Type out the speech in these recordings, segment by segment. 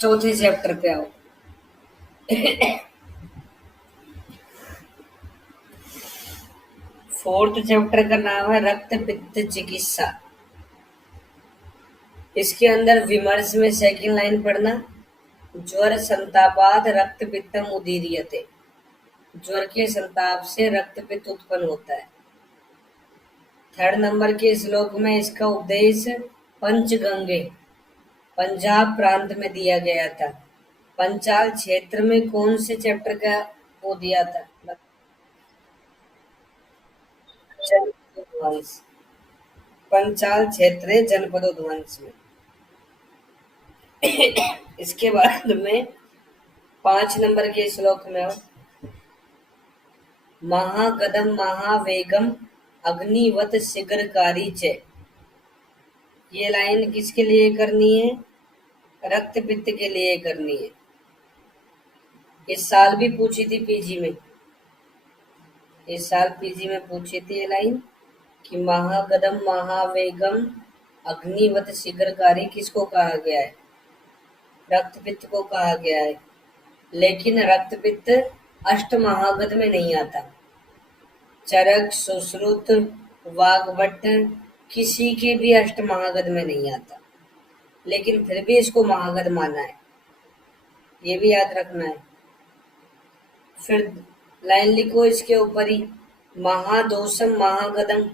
चौथे चैप्टर पे आओ। फोर्थ चैप्टर का नाम है रक्त पित्त चिकित्सा। इसके अंदर विमर्श में सेकंड लाइन पढ़ना। ज्वर संतापाद रक्त पित्तम उदीर्यते। ज्वर के संताप से रक्त पित्त उत्पन्न होता है। थर्ड नंबर के श्लोक में इसका उपदेश पंचगंगे पंजाब प्रांत में दिया गया था। पंचाल क्षेत्र में कौन से चैप्टर का वो दिया था? जनपदोध्वंस। पंचाल क्षेत्र जनपदोध्वंस में। इसके बाद में 5 नंबर के श्लोक में महागदम महावेगम अग्निवत शीघ्रकारी च। ये लाइन किसके लिए करनी है? रक्त पित्त के लिए करनी है। इस साल भी पूछी थी पीजी में। इस साल पीजी में पूछी थी ये लाइन कि महागदम महावेगम अग्निवत शीघ्रकारी किसको कहा गया है? रक्त पित्त को कहा गया है। लेकिन रक्त पित्त अष्ट महागद में नहीं आता। चरक सुश्रुत वाग्भट किसी के भी अष्ट महागद में नहीं आता, लेकिन फिर भी इसको महागद माना है। ये भी याद रखना है। फिर लाइन लिखो इसके ऊपर ही महादोषम महागदम।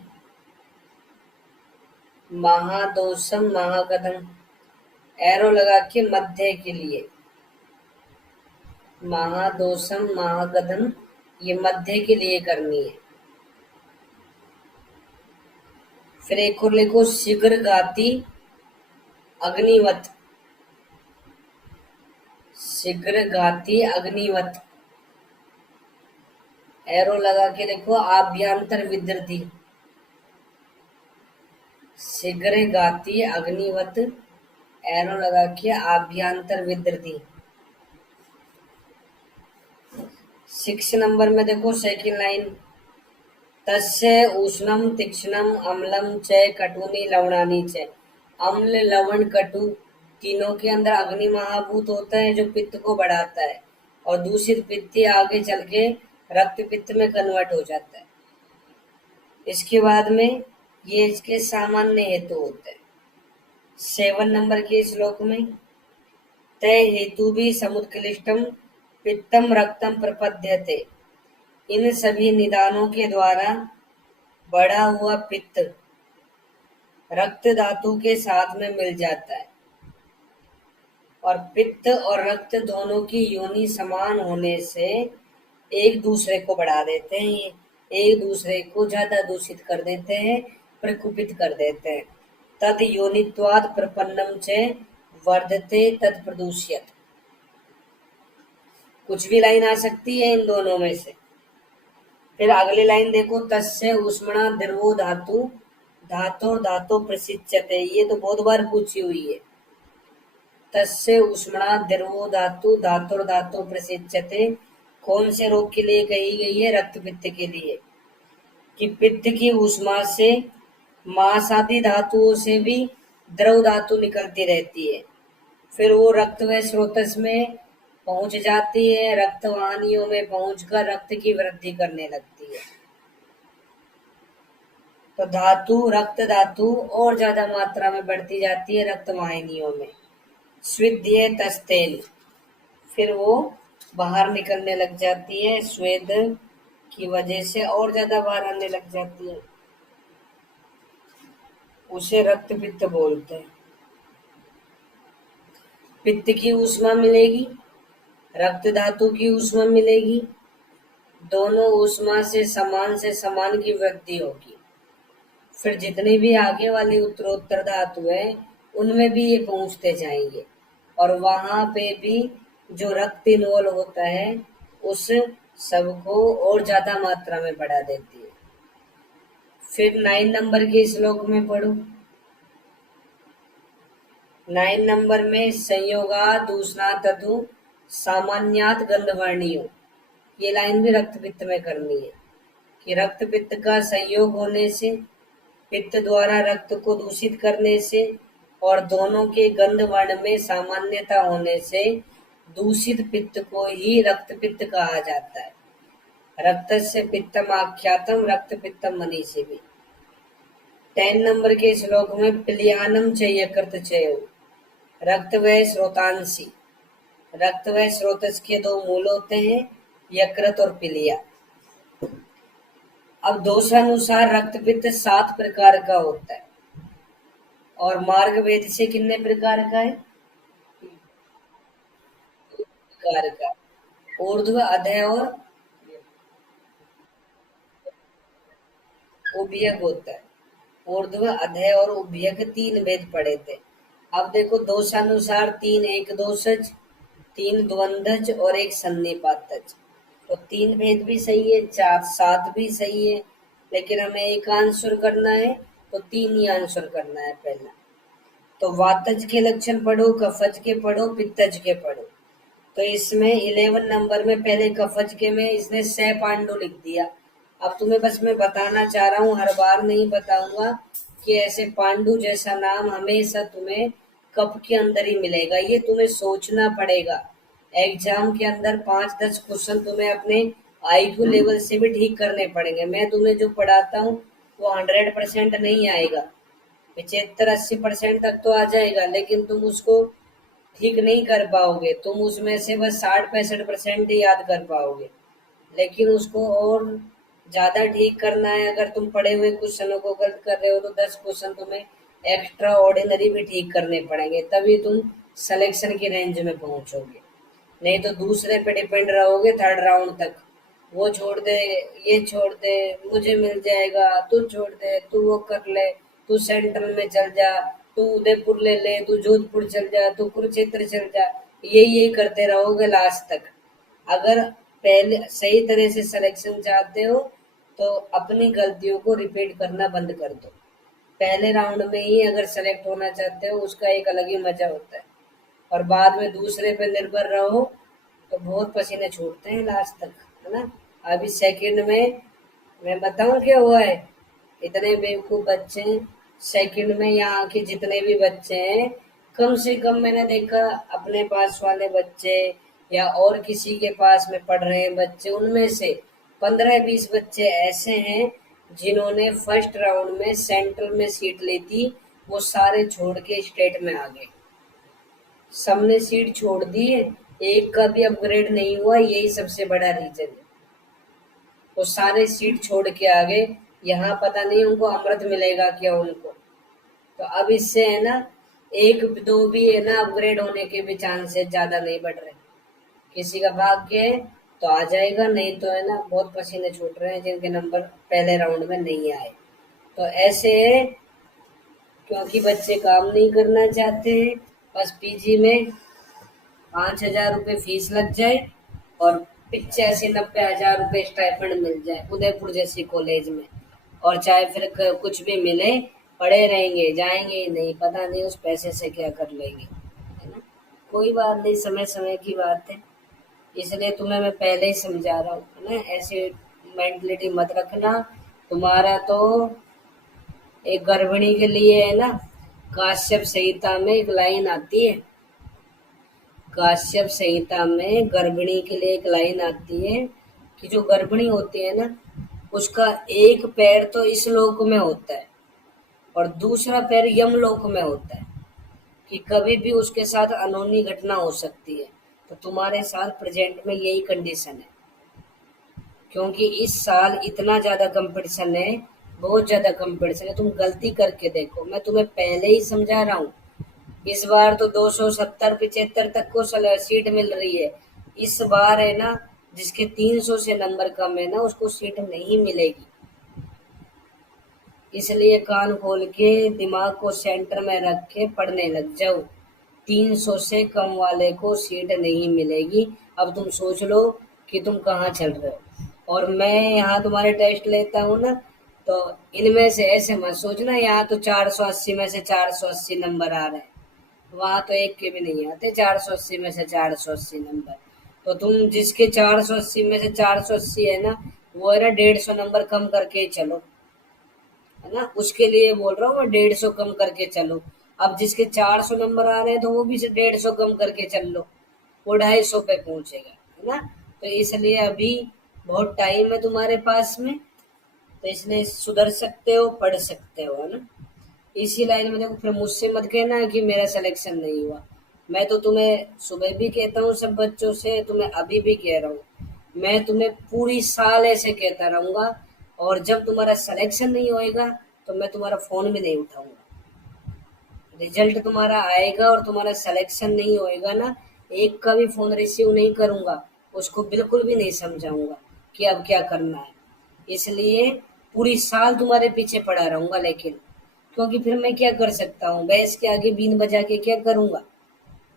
महादोषम महागदम एरो लगा के मध्य के लिए। महादोषम महागदम ये मध्य के लिए करनी है। फिर एक और लिखो शीघ्र गाती अग्निवत। शीघ्र गाती अग्निवत एरो लगा के लिखो आभ्यंतर विद्रति। शीघ्र गाती अग्निवत एरो लगा के आभ्यंतर विद्रति। 6 नंबर में देखो सेकंड लाइन तस्य उष्णम तीक्ष्णम अम्लम च कटुनी लवणानी च। अम्ल लवण कटु तीनों के अंदर अग्नि महाभूत होता है जो पित्त को बढ़ाता है, और दूषित पित्त आगे चल के रक्त पित्त में कन्वर्ट हो जाता है। इसके बाद में ये इसके सामान्य हेतु होते हैं। 7 नंबर के श्लोक में तय हेतु भी समुत्कृष्टम पित्तम रक्तम प्रपद्यते। इन सभी निदानों के द्वारा बढ़ा हुआ पित्त रक्त धातु के साथ में मिल जाता है, और पित्त और रक्त दोनों की योनि समान होने से एक दूसरे को बढ़ा देते हैं। ये एक दूसरे को ज्यादा दूषित कर देते हैं, प्रकुपित कर देते हैं। तद योनित्वाद प्रपन्नम च वर्धते तद प्रदूष्यत। कुछ भी लाइन आ सकती है इन दोनों में से। फिर अगली लाइन देखो तस्य उष्मणा द्रवो धातु धातु धातु प्रसिच्यते। ये तो बहुत बार पूछी हुई है। तस्य उष्मणा द्रवो धातु धातु धातु प्रसिच्यते कौन से रोग के लिए कही गई है? रक्त पित्त के लिए। कि पित्त की ऊष्मा से मांस आदि धातुओं से भी द्रव धातु निकलती रहती है। फिर वो रक्त व स्रोतस में पहुंच जाती है, रक्त वाहिनियों में पहुंचकर रक्त की वृद्धि करने लगती है। तो धातु रक्त धातु और ज्यादा मात्रा में बढ़ती जाती है रक्त वाहिनियों में। स्विद्य तस्तेन फिर वो बाहर निकलने लग जाती है, स्वेद की वजह से और ज्यादा बाहर आने लग जाती है। उसे रक्त पित्त बोलते हैं। पित्त की ऊष्मा मिलेगी, रक्त धातु की ऊष्मा मिलेगी, दोनों ऊष्मा से समान की वृद्धि होगी। फिर जितने भी आगे वाली उत्तरोत्तर धातु है उनमें भी ये पहुंचते जाएंगे, और वहां पे भी जो रक्त इन्वॉल्व होता है उस सबको और ज्यादा मात्रा में बढ़ा देती है। फिर 9 नंबर के श्लोक में पढ़ो। 9 नंबर में संयोगा दूसरा ततु सामान्यात गंधवर्णियो। ये लाइन भी रक्त पित्त में करनी है कि रक्त पित्त का संयोग होने से, पित्त द्वारा रक्त को दूषित करने से और दोनों के गंध वर्ण में सामान्यता होने से दूषित पित्त को ही रक्त पित्त कहा जाता है। रक्तस्य पित्तम आख्यातम रक्त पित्तम मनीषिभिः। 10 नंबर के श्लोक में पिलियानम च यकृत चयो, रक्त व स्रोतांसी। रक्त व स्रोतस के दो मूल होते हैं, यकृत और पिलिया। अब दोषानुसार रक्त पित्त 7 प्रकार का होता है और मार्ग वेद से कितने प्रकार का है? प्रकार का। ऊर्ध्व अधः और उभयक होता है। ऊर्ध्व अधः और उभयक 3 भेद पढ़े थे। अब देखो दोषानुसार 3, एक दोषज, 3 द्वंद्वज और एक सन्निपातज। तो 3 भेद भी सही है, 4 7 भी सही है, लेकिन हमें एक आंसर करना है तो 3 ही आंसर करना है पहला। तो वातज के लक्षण पढ़ो, कफज के पढ़ो, पित्तज के पढ़ो। तो इसमें 11 नंबर में पहले कफज के में इसने सह पांडु लिख दिया। अब तुम्हें बस मैं बताना चाह रहा हूँ, हर बार नहीं बताऊंगा कि ऐसे पांडु जैसा नाम हमेशा तुम्हें कप के अंदर ही मिलेगा। ये तुम्हें सोचना पड़ेगा। एग्जाम के अंदर 5-10 क्वेश्चन तुम्हें अपने IQ लेवल से भी ठीक करने पड़ेंगे। मैं तुम्हें जो पढ़ाता हूँ वो 100% नहीं आएगा, 75-80% तक तो आ जाएगा, लेकिन तुम उसको ठीक नहीं कर पाओगे। तुम उसमें से बस 60-65% ही याद कर पाओगे, लेकिन उसको और ज्यादा ठीक करना है। अगर तुम पढ़े हुए क्वेश्चनों को गलत कर रहे हो तो 10 क्वेश्चन तुम्हें एक्स्ट्रा ऑर्डिनरी भी ठीक करने पड़ेंगे, तभी तुम सिलेक्शन की रेंज में पहुंचोगे। नहीं तो दूसरे पे डिपेंड रहोगे थर्ड राउंड तक। वो छोड़ दे, ये छोड़ दे, मुझे मिल जाएगा, तू छोड़ दे, तू वो कर ले, तू सेंट्रल में चल जा, तू उदयपुर ले ले, तू जोधपुर चल जा, तू कुरुक्षेत्र चल जा। यही करते रहोगे लास्ट तक। अगर पहले सही तरह से सिलेक्शन चाहते हो तो अपनी गलतियों को रिपीट करना बंद कर दो। पहले राउंड में ही अगर सेलेक्ट होना चाहते हो उसका एक अलग ही मजा होता है, और बाद में दूसरे पे निर्भर रहो तो बहुत पसीने छूटते हैं लास्ट तक, है ना। अभी सेकंड में मैं बताऊं क्या हुआ है। इतने बेवकूफ बच्चे हैं सेकंड में, यहाँ के जितने भी बच्चे हैं, कम से कम मैंने देखा अपने पास वाले बच्चे या और किसी के पास में पढ़ रहे हैं बच्चे, उनमें से 15-20 बच्चे ऐसे हैं जिन्होंने फर्स्ट राउंड में सेंट्रल में सीट ली थी, वो सारे छोड़ के स्टेट में आ गए। सबने सीट छोड़ दी है, एक का भी अपग्रेड नहीं हुआ, यही सबसे बड़ा रीजन है। वो सारे सीट छोड़ के आ गए। यहाँ पता नहीं उनको अमृत मिलेगा क्या उनको। तो अब इससे है ना, एक दो भी है ना अपग्रेड होने के भी चांसेस ज्यादा नहीं बढ़ रहे। किसी का भाग्य है तो आ जाएगा, नहीं तो है ना बहुत पसीने छूट रहे हैं जिनके नंबर पहले राउंड में नहीं आए। तो ऐसे है क्योंकि बच्चे काम नहीं करना चाहते हैं, बस PG में 5,000 रुपये फीस लग जाए और 85-90 हजार रुपये स्टाइपेंड मिल जाए उदयपुर जैसी कॉलेज में, और चाहे फिर कुछ भी मिले, पढ़े रहेंगे, जाएंगे ही नहीं, पता नहीं उस पैसे से क्या कर लेंगे, है ना। कोई बात नहीं, समय समय की बात है, इसलिए तुम्हें मैं पहले ही समझा रहा हूँ, है ना। ऐसी मेंटलिटी मत रखना। तुम्हारा तो एक गर्भिणी के लिए है ना, काश्यप संहिता में एक लाइन आती है, काश्यप संहिता में गर्भिणी के लिए एक लाइन आती है कि जो गर्भिणी होती है ना, उसका एक पैर तो इस लोक में होता है और दूसरा पैर यमलोक में होता है, कि कभी भी उसके साथ अनहोनी घटना हो सकती है। तो तुम्हारे साथ प्रेजेंट में यही कंडीशन है, क्योंकि इस साल इतना ज्यादा कंपटीशन है, बहुत ज्यादा कंपटीशन है। तुम गलती करके देखो, मैं तुम्हें पहले ही समझा रहा हूँ। इस बार तो 270-75 तक को सीट मिल रही है। इस बार है ना, जिसके 300 से नंबर कम है ना, उसको सीट नहीं मिलेगी। इसलिए कान खोल के दिमाग को सेंटर में रख के पढ़ने लग जाओ। 300 से कम वाले को सीट नहीं मिलेगी। अब तुम सोच लो कि तुम कहाँ चल रहे हो। और मैं यहाँ तुम्हारे टेस्ट लेता हूँ ना, तो इनमें से ऐसे मत सोचना यहाँ तो 480 में से 480 नंबर आ रहे हैं, वहां तो एक के भी नहीं आते 480 में से 480 नंबर। तो तुम जिसके 480 में से 480 है ना, वो है ना 150 नंबर कम करके ही चलो, है ना। उसके लिए बोल रहा हूँ मैं, 150 कम करके चलो। अब जिसके 400 नंबर आ रहे हैं तो वो भी 150 कम करके चल लो, वो 250 पे पहुंचेगा, है ना। तो इसलिए अभी बहुत टाइम है तुम्हारे पास में, तो इसलिए सुधर सकते हो, पढ़ सकते हो, है ना। इसी लाइन में देखो, फिर मुझसे मत कहना कि मेरा सिलेक्शन नहीं हुआ। मैं तो तुम्हें सुबह भी कहता हूँ, सब बच्चों से, तुम्हें अभी भी कह रहा हूँ, मैं तुम्हें पूरी साल ऐसे कहता रहूंगा। और जब तुम्हारा सिलेक्शन नहीं होएगा तो मैं तुम्हारा फोन भी नहीं उठाऊंगा। रिजल्ट तुम्हारा आएगा और तुम्हारा सिलेक्शन नहीं होएगा ना, एक का भी फोन रिसीव नहीं करूंगा, उसको बिल्कुल भी नहीं समझाऊंगा कि अब क्या करना है। इसलिए पूरी साल तुम्हारे पीछे पड़ा रहूंगा, लेकिन क्योंकि फिर मैं क्या कर सकता हूँ, भैंस के आगे बीन बजा के क्या करूंगा,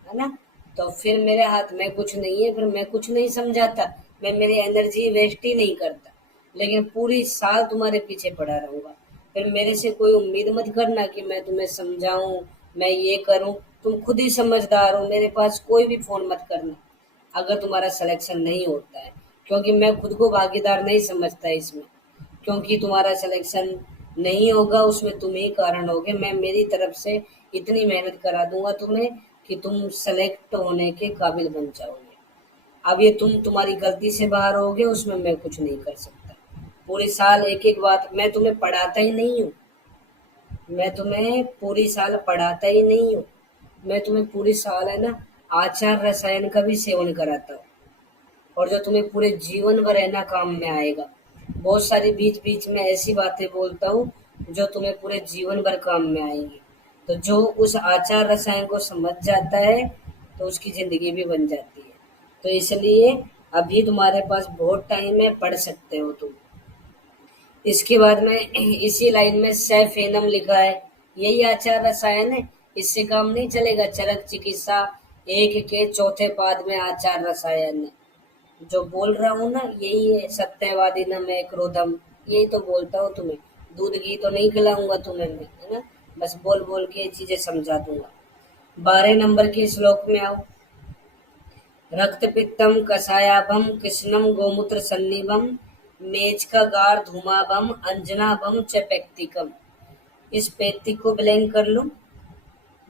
है ना। तो फिर मेरे हाथ में कुछ नहीं है, फिर मैं कुछ नहीं समझाता, मैं मेरी एनर्जी वेस्ट ही नहीं करता, लेकिन पूरी साल तुम्हारे पीछे पड़ा रहूंगा। फिर मेरे से कोई उम्मीद मत करना कि मैं तुम्हें समझाऊं, मैं ये करूं। तुम खुद ही समझदार हो, मेरे पास कोई भी फोन मत करना अगर तुम्हारा सिलेक्शन नहीं होता है, क्योंकि मैं खुद को भागीदार नहीं समझता इसमें। क्योंकि तुम्हारा सिलेक्शन नहीं होगा उसमें तुम ही कारण होगे, मैं मेरी तरफ से इतनी मेहनत करा दूंगा तुम्हें कि तुम सेलेक्ट होने के काबिल बन जाओगे। अब ये तुम्हारी गलती से बाहर होगे, उसमें मैं कुछ नहीं कर सकता। पूरे साल एक एक बात मैं तुम्हें पढ़ाता ही नहीं हूँ, मैं तुम्हें पूरी साल पढ़ाता ही नहीं हूँ, मैं तुम्हें पूरी साल, है ना, आचार रसायन का भी सेवन कराता हूँ, और जो तुम्हें पूरे जीवन भर रहना काम में आएगा। बहुत सारी बीच बीच में ऐसी बातें बोलता हूँ जो तुम्हें पूरे जीवन भर काम में आएंगी। तो जो उस आचार रसायन को समझ जाता है तो उसकी जिंदगी भी बन जाती है। तो इसलिए अभी तुम्हारे पास बहुत टाइम है, पढ़ सकते हो तुम। इसके बाद में इसी लाइन में सैफेनम लिखा है, यही आचार रसायन है, इससे काम नहीं चलेगा। चरक चिकित्सा एक के चौथे पाद में आचार रसायन है। जो बोल रहा हूँ ना, यही है, सत्यवादी न मैं क्रोधम, यही तो बोलता हूँ तुम्हें। दूध घी तो नहीं खिलाऊंगा तुम्हें मैं, है ना, बस बोल बोल के ये चीजें समझा दूंगा। 12 नंबर के श्लोक में आओ। रक्त पित्तम कषायाभम कृष्णम गोमूत्र सन्निभम मेचकागार धूमाभम अंजनाभम च पैक्तिकम। इस पैक्तिक को ब्लैंक कर लो।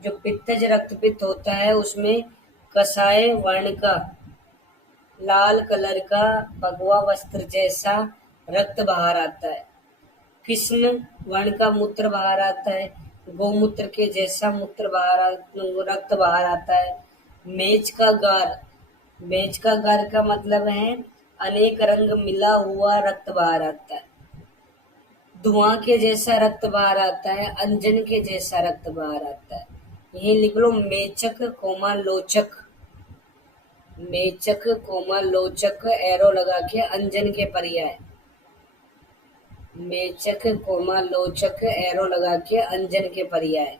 जो पित्तज रक्त पित्त होता है उसमें कसाय वर्ण का, लाल कलर का भगवा वस्त्र जैसा रक्त बाहर आता है। कृष्ण वर्ण का मूत्र बाहर आता है, गोमूत्र के जैसा रक्त बाहर आता है। मेच का गार, मेच का गार का मतलब है अनेक रंग मिला हुआ रक्त बाहर आता है। धुआं के जैसा रक्त बाहर आता है, अंजन के जैसा रक्त बाहर आता है। यही लिख लो, मेचक कोमा लोचक, मेचक कोमा लोचक एरो लगा के अंजन के पर्याय, मेचक कोमा लोचक एरो लगा के अंजन के पर्याय।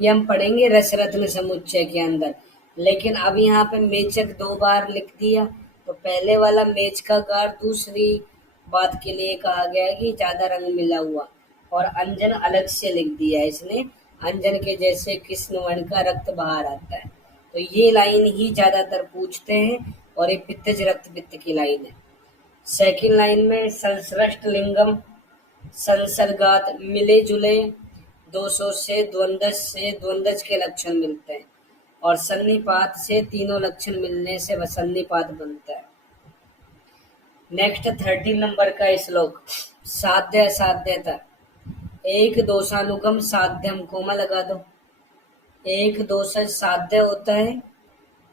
ये हम पढ़ेंगे रसरत्न समुच्चय के अंदर। लेकिन अब यहाँ पे मेचक 2 बार लिख दिया, तो पहले वाला मेच का गार दूसरी बात के लिए कहा गया है कि ज्यादा रंग मिला हुआ, और अंजन अलग से लिख दिया है इसने, अंजन के जैसे कृष्ण वर्ण का रक्त बाहर आता है। तो ये लाइन ही ज्यादातर पूछते हैं, और ये पित्तज रक्त पित्त की लाइन है। सेकंड लाइन में संसृष्ट लिंगम संसर्गात मिले जुले दोषों से द्वंद्वज के लक्षण मिलते हैं, और सन्निपात से तीनों लक्षण मिलने से वह सन्निपात बनता है। नेक्स्ट 13 नंबर का श्लोक, साध्य असाध्यता। एक दोषानुगम साध्यम, कोमा लगा दो। एक दोष साध्य होता है,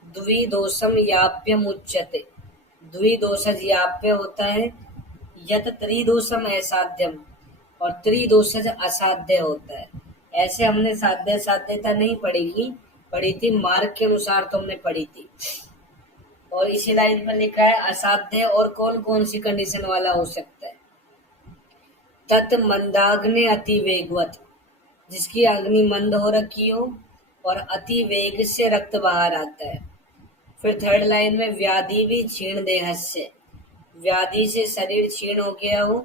द्विदोषम याप्यम उच्यते, द्विदोषज याप्य होता है, यत त्रिदोषम असाध्यम, और त्रिदोषज असाध्य होता है। ऐसे हमने साध्य साध्यता नहीं पढ़ी थी, मार्ग के अनुसार तो हमने पढ़ी थी। और इसी लाइन में लिखा है असाध्य और कौन कौन सी कंडीशन वाला हो सकता है। तत् मंदाग्नि अति वेगवत, जिसकी अग्नि मंद हो रखी हो और अति वेग से रक्त बाहर आता है। फिर थर्ड लाइन में व्याधि भी क्षीण देहस्य, व्याधि से शरीर क्षीण हो गया हो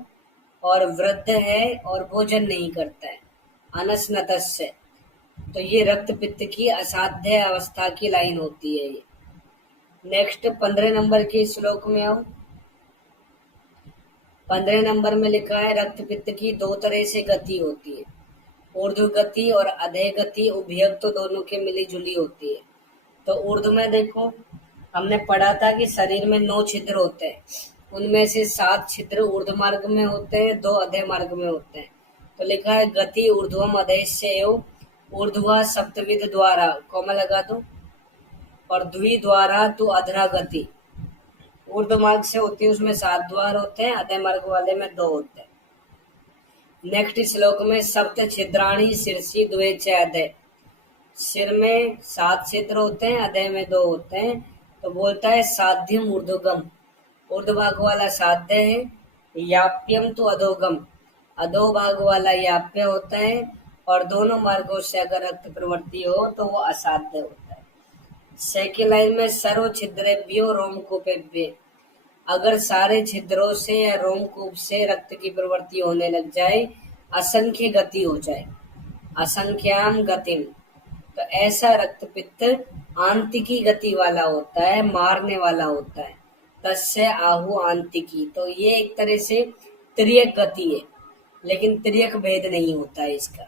और वृद्ध है और भोजन नहीं करता है, अनस्नतस्य। तो ये रक्त पित्त की असाध्य अवस्था की लाइन होती है ये। नेक्स्ट 15 नंबर के श्लोक में आओ। 15 नंबर में लिखा है रक्त पित्त की 2 तरह से गति होती है। ऊर्ध्व गति और अधे गति उभयक तो दोनों की मिली जुली होती है। तो ऊर्ध्व में देखो, हमने पढ़ा था कि शरीर में 9 छिद्र होते हैं, उनमें से 7 छिद्र ऊर्ध्व मार्ग में होते हैं, 2 अधे मार्ग में होते हैं। तो लिखा है गति ऊर्ध्वम अधेश्य ऊर्ध्वा सप्तविध द्वारा, कॉमा लगा दो, और द्वि द्वारा तो अधरा गति। ऊर्ध्व मार्ग से होती है उसमें 7 द्वार होते हैं, अधे मार्ग वाले में 2 होते हैं। नेक्स्ट श्लोक में सप्त छिद्राणी शीर्षी द्वे च अधे, सिर में 7 छिद्र होते हैं, अधे में 2 होते हैं। तो बोलता है साध्यम ऊर्ध्वगम, ऊर्ध्व भाग वाला साध्य है, याप्यम तो अधोगम, अधो भाग वाला याप्य होता है, और दोनों मार्गों से अगर रक्त प्रवृत्ति हो तो वो असाध्य होता है। सेकेंड लाइन में सर्व छिद्रेभ्यो रोमकूपेभ्य, अगर सारे छिद्रों से या रोमकूप से रक्त की प्रवृत्ति होने लग जाए, असंख्य गति हो जाए, असंख्याम गतिम, तो ऐसा रक्त पित्त आंतिकी गति वाला होता है, मारने वाला होता है। तस्य आहु आंतिकी, तो ये एक तरह से त्रियक गति है, लेकिन त्रियक भेद नहीं होता है इसका।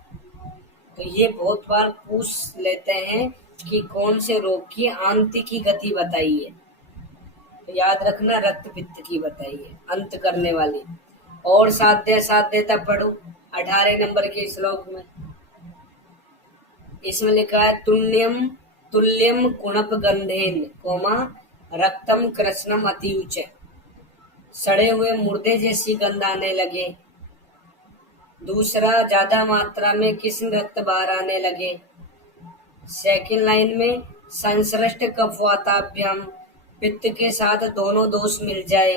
तो ये बहुत बार पूछ लेते हैं कि कौन से रोग की आंतिकी गति बताइए, तो याद रखना रक्त पित्त की बताइए, अंत करने वाली। और साध्य साध्यता पढ़ो 18 नंबर के श्लोक में। इसमें लिखा है तुल्यम तुल्यम कुणप गंधेन, कोमा रक्तम कृष्णम अतिउच, सड़े हुए मुर्दे जैसी गंध आने लगे। दूसरा, ज्यादा मात्रा में कृष्ण रक्त बाहर आने लगे। सेकंड लाइन में संश्रेष्ठ कफवाताभ्याम, पित्त के साथ दोनों दोष मिल जाए।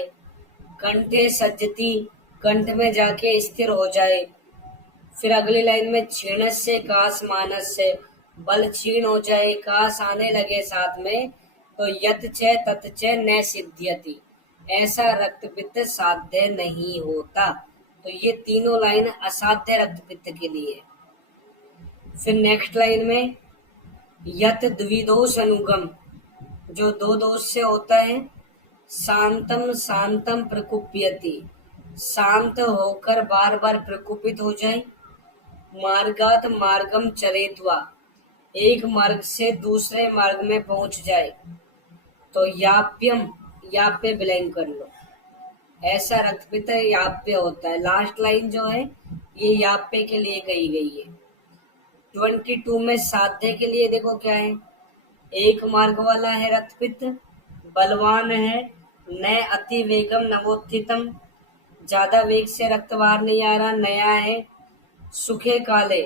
कंठे सज्जती, कंठ में जाके स्थिर हो जाए। फिर अगली लाइन में क्षीण से कास मानस से, बल क्षीण हो जाए, कास आने लगे साथ में, तो यत च तत च न सिद्ध्यति, ऐसा रक्त पित्त साध्य नहीं होता। तो ये तीनों लाइन असाध्य रक्त पित्त के लिए। फिर नेक्स्ट लाइन में यत द्विदोष अनुगम, जो 2 दोष से होता है। शांतम शांतम प्रकुप्यति, शांत होकर बार बार प्रकुपित हो जाए। मार्गात मार्गम चरेत्वा, एक मार्ग से दूसरे मार्ग में पहुंच जाए। तो याप्यम, याप्य विलय कर लो, ऐसा रक्तपित्त याप्य होता है। लास्ट लाइन जो है ये याप्य के लिए कही गई है। 22 में साध्य के लिए देखो क्या है, एक मार्ग वाला है रक्तपित्त, बलवान है, न अति वेगम नवोत्थितम, ज्यादा वेग से रक्त बाहर नहीं आ रहा, नया है। सुखे काले,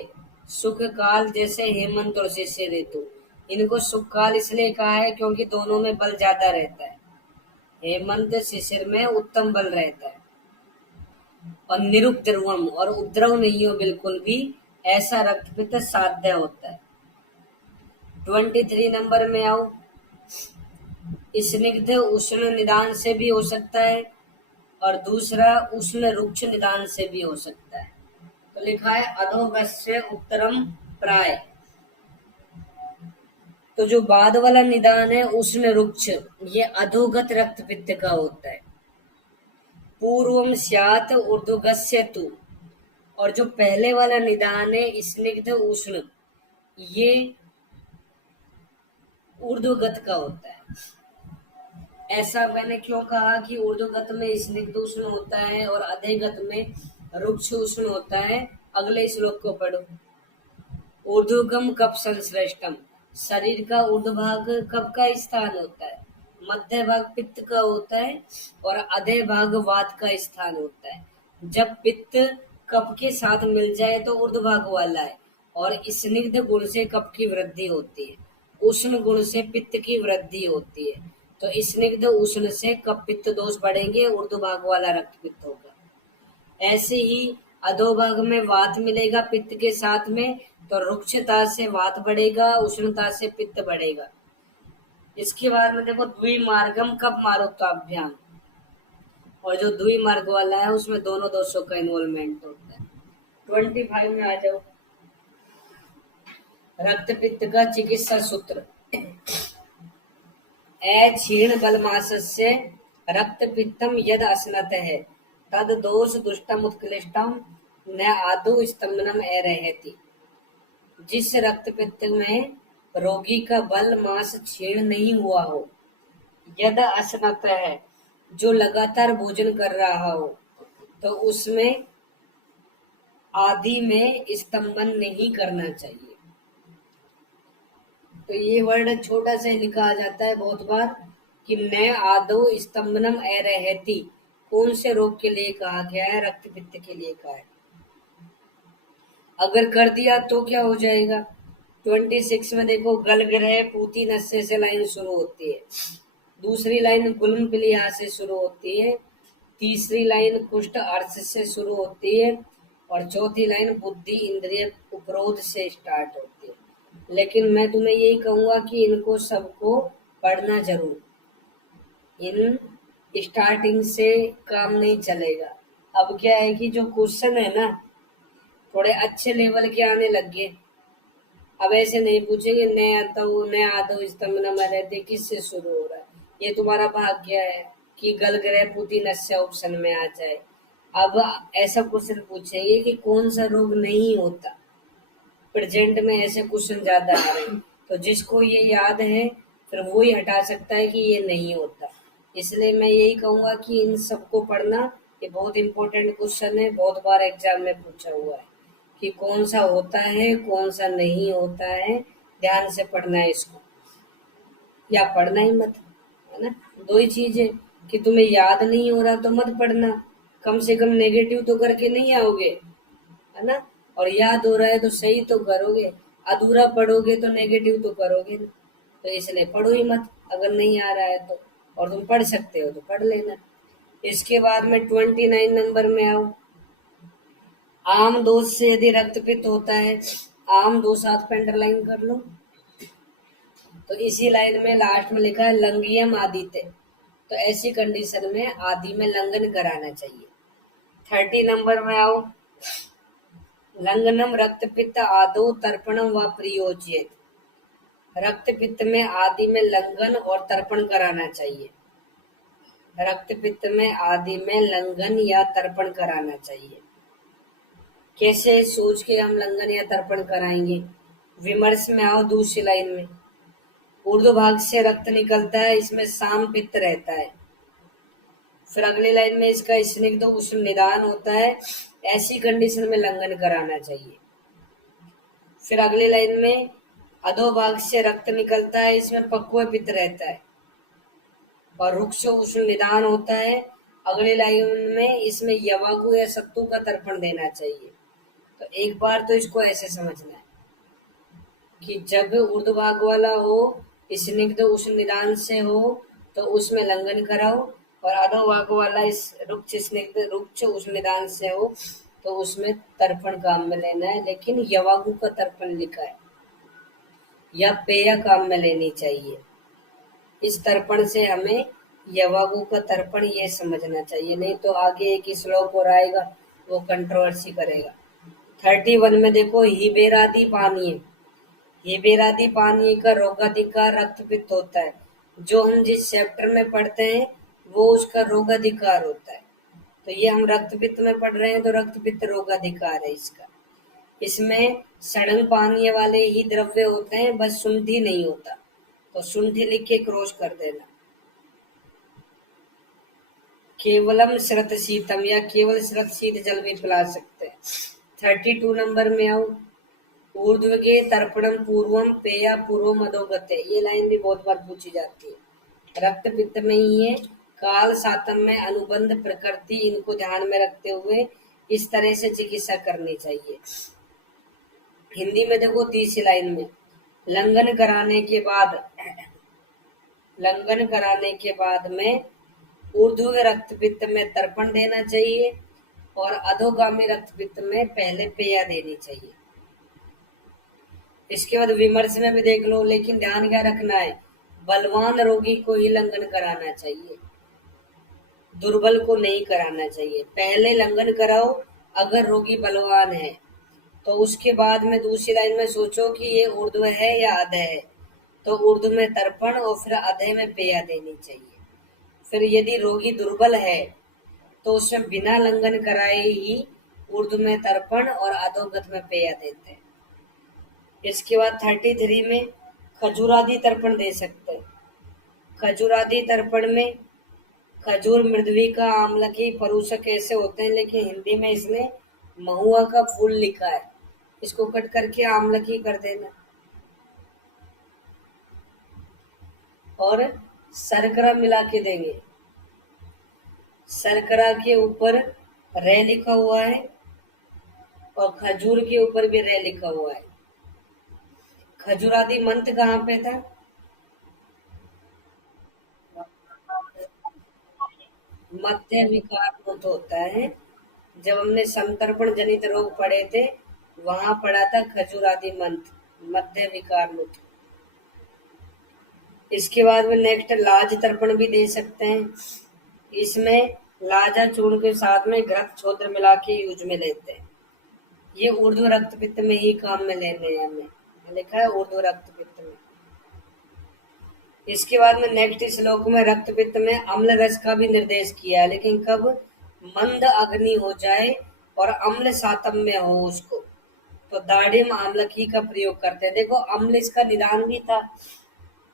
सुख काल जैसे हेमंत और शिशिर ऋतु, इनको सुख काल इसलिए कहा है क्योंकि दोनों में बल ज्यादा रहता है। हेमंत शिशिर में उत्तम बल रहता है। और निरुपद्रवम, और उपद्रव नहीं हो बिल्कुल भी, ऐसा रक्तपित्त साध्य होता है। 23 नंबर में आओ, स्निग्ध उष्ण निदान से भी हो सकता है, और दूसरा उष्ण रुक्ष निदान से भी हो सकता है। तो लिखा है अधोगस्य उत्तरम प्राय, तो जो बाद वाला निदान है उष्ण रुक्ष, ये अधोगत रक्त पित्त का होता है। पूर्वम स्यात ऊर्ध्वगस्य तु, और जो पहले वाला निदान है स्निग्ध उष्ण, ये ऊर्ध्वगत का होता है। ऐसा मैंने क्यों कहा कि ऊर्ध्वगत में स्निग्ध उष्ण होता है और अधोगत में रुक्ष उष्ण होता है, अगले श्लोक को पढ़ो। ऊर्ध्वगम कप संश्रेष्टम, शरीर का ऊर्ध्व भाग कप का स्थान होता है, मध्य भाग पित्त का होता है, और अधे भाग वात का स्थान होता है। जब पित्त कप के साथ मिल जाए तो ऊर्ध्व भाग वाला है, और स्निग्ध गुण से कप की वृद्धि होती है, उष्ण गुण से पित्त की वृद्धि होती है। तो स्निग्ध उष्ण से कप पित्त दोष बढ़ेंगे, ऊर्ध्व भाग वाला रक्त पित्त होगा। ऐसे ही अधोभाग में वात मिलेगा पित्त के साथ में, तो रुक्षता से वात बढ़ेगा, उष्णता से पित्त बढ़ेगा। इसके बाद में देखो द्विमार्गम कब मारोत्ताभ्याम, और जो द्विमार्ग वाला है उसमें दोनों दोषों का इन्वॉल्वमेंट होता है। 25 में आ जाओ, रक्त पित्त का चिकित्सा सूत्र। क्षीण बलमासस्य रक्त पित्तम यद असनत है तद दोष दुष्टम उत्कृष्टम न आदौ स्तंभनम रहती। जिस रक्तपित्त में रोगी का बल मांस क्षीण नहीं हुआ हो, यद असनत है, जो लगातार भोजन कर रहा हो, तो उसमें आदि में स्तंभन नहीं करना चाहिए। तो ये वर्ड छोटा सा लिखा आ जाता है बहुत बार कि न आदो स्तंभनम अरहति, कौन से रोग के लिए कहा गया है? रक्तपित्त के लिए कहा है। अगर कर दिया तो क्या हो जाएगा? 26 में देखो, गलग्रह पूती नस्य से लाइन शुरू होती है, दूसरी लाइन गुल्म पिलिया से शुरू होती है, तीसरी लाइन कुष्ठ अर्श से शुरू होती है, और चौथी लाइन बुद्धि इंद्रिय उपरोध से स्टार्ट होती है। लेकिन मैं तुम्हें यही कहूंगा कि इनको सबको पढ़ना जरूर, इन स्टार्टिंग से काम नहीं चलेगा। अब क्या है कि जो क्वेश्चन है ना, थोड़े अच्छे लेवल के आने लग गए। अब ऐसे नहीं पूछेंगे नया आदो स्तंभ न रहते किससे शुरू हो रहा है। ये तुम्हारा भाग्य है कि गल ग्रह पूती नस्य ऑप्शन में आ जाए। अब ऐसा क्वेश्चन पूछेंगे कि कौन सा रोग नहीं होता। प्रेजेंट में ऐसे क्वेश्चन ज्यादा आ रहे हैं, तो जिसको ये याद है फिर वो ही हटा सकता है कि ये नहीं होता। इसलिए मैं यही कहूंगा कि इन सबको पढ़ना, ये बहुत इंपॉर्टेंट क्वेश्चन है, बहुत बार एग्जाम में पूछा हुआ है कि कौन सा होता है कौन सा नहीं होता है। ध्यान से पढ़ना है इसको, या पढ़ना ही मत, है ना। दो ही चीज है कि तुम्हें याद नहीं हो रहा तो मत पढ़ना, कम से कम नेगेटिव तो करके नहीं आओगे, है ना। और याद हो रहा है तो सही तो करोगे, अधूरा पढ़ोगे तो नेगेटिव तो करोगे ना। तो इसलिए पढ़ो ही मत अगर नहीं आ रहा है तो, और तुम पढ़ सकते हो तो पढ़ लेना। इसके बाद में 29 नंबर में आओ। आम दोष से यदि रक्तपित्त होता है, आम दो साथ पे अंडरलाइन कर लो। तो इसी लाइन में लास्ट में लिखा है लंगियम आदित्य, तो ऐसी कंडीशन में आदि में लंघन कराना चाहिए। 30 नंबर में आओ। लंघनम रक्तपित्त आदो तर्पणम व प्रयोज्येत, रक्तपित्त में आदि में लंघन और तर्पण कराना चाहिए। रक्तपित्त में आदि में लंघन या तर्पण कराना चाहिए। कैसे सोच के हम लंघन या तर्पण कराएंगे? विमर्श में आओ दूसरी लाइन में। ऊर्ध्व भाग से रक्त निकलता है, इसमें साम पित्त रहता है। फिर अगली लाइन में इसका स्निग्ध उष्ण निदान होता है, ऐसी कंडीशन में लंघन कराना चाहिए। फिर अगली लाइन में अधोभाग से रक्त निकलता है, इसमें पक्व पित्त रहता है और रुक्ष उष्ण निदान होता है। अगली लाइन में इसमें यवागु या सत्तू का तर्पण देना चाहिए। तो एक बार तो इसको ऐसे समझना है कि जब ऊर्ध्वभाग वाला हो, स्निग्ध उष्ण निदान से हो, तो उसमें लंघन कराओ, और अधोभाग वाला इस रुक्ष स्निग्ध रुक्ष उष्ण निदान से हो तो उसमें तर्पण काम में लेना है। लेकिन यवागु का तर्पण लिखा है, या पेय काम में लेनी चाहिए। इस तर्पण से हमें यवागु का तर्पण ये समझना चाहिए, नहीं तो आगे एक श्लोक और आएगा वो कंट्रोवर्सी करेगा। 31 में देखो, हिबेरादि पानीय, हिबेरादि पानीय का रोगाधिकार रक्तपित्त होता है। जो हम जिस चैप्टर में पढ़ते हैं वो उसका रोगाधिकार होता है। तो ये हम रक्तपित्त में पढ़ रहे हैं, तो रक्तपित्त रोगाधिकार है इसका। इसमें सड़न पानीय वाले ही द्रव्य होते हैं, बस शुंठी नहीं होता। तो शुंठी लिख के क्रॉस कर देना। केवलम श्रत शीतम, या केवल श्रत शीत जल भी पिला सकते हैं। 32 नंबर में आओ। ऊर्ध्वगे तर्पणम पूर्वम पेया पूर्व अधोगते, ये लाइन भी बहुत बार पूछी जाती है। रक्तपित्त में ही है, काल सातम में अनुबंध प्रकृति, इनको ध्यान में रखते हुए इस तरह से चिकित्सा करनी चाहिए। हिंदी में देखो तीसरी लाइन में, लंघन कराने के बाद में ऊर्ध्व रक्तपित्त में तर्पण देना चाहिए, और अधोगामी रक्तपित्त में पहले पेया देनी चाहिए। इसके बाद विमर्श में भी देख लो, लेकिन ध्यान क्या रखना है, बलवान रोगी को ही लंघन कराना चाहिए, दुर्बल को नहीं कराना चाहिए। पहले लंघन कराओ अगर रोगी बलवान है, तो उसके बाद में दूसरी लाइन में सोचो कि ये ऊर्ध्व है या अधः है, तो ऊर्ध्व में तर्पण और फिर अधः में पेया देनी चाहिए। फिर यदि रोगी दुर्बल है तो उसमें बिना लंघन कराए ही ऊर्ध्व में तर्पण और अधोगत में पेया देते हैं। इसके बाद 33 में खजूरादि तर्पण दे सकते हैं। खजूरादि तर्पण में खजूर, मृदविका, आमलकी, परूषक ऐसे होते हैं, लेकिन हिंदी में इसने महुआ का फूल लिखा है। इसको कट करके आमलकी कर देना। और शर्करा मिला के देंगे। शर्करा के ऊपर रे लिखा हुआ है और खजूर के ऊपर भी रे लिखा हुआ है। खजूरादि मंत्र कहाँ पे था? मध्य विकार मूत होता है। जब हमने संतर्पण जनित रोग पढ़े थे, वहां पढ़ा था खजूरादि मंत्र, मध्य विकार मूत। इसके बाद में नेक्स्ट लाज तर्पण भी दे सकते हैं। इसमें लाजा चूर्ण के साथ में घृत छोद्र मिला के यूज में लेते हैं। ये उर्ध्व रक्त पित्त में ही काम में लेने हैं हमें, लिखा है उर्ध्व रक्त पित्त में। इसके बाद में नेक्स्ट श्लोक में रक्त पित्त में अम्ल रस का भी निर्देश किया है, लेकिन कब मंद अग्नि हो जाए और अम्ल सातम्य हो उसको, तो दाढ़िम आम्लकी का प्रयोग करते हैं। देखो अम्ल इसका निदान भी था,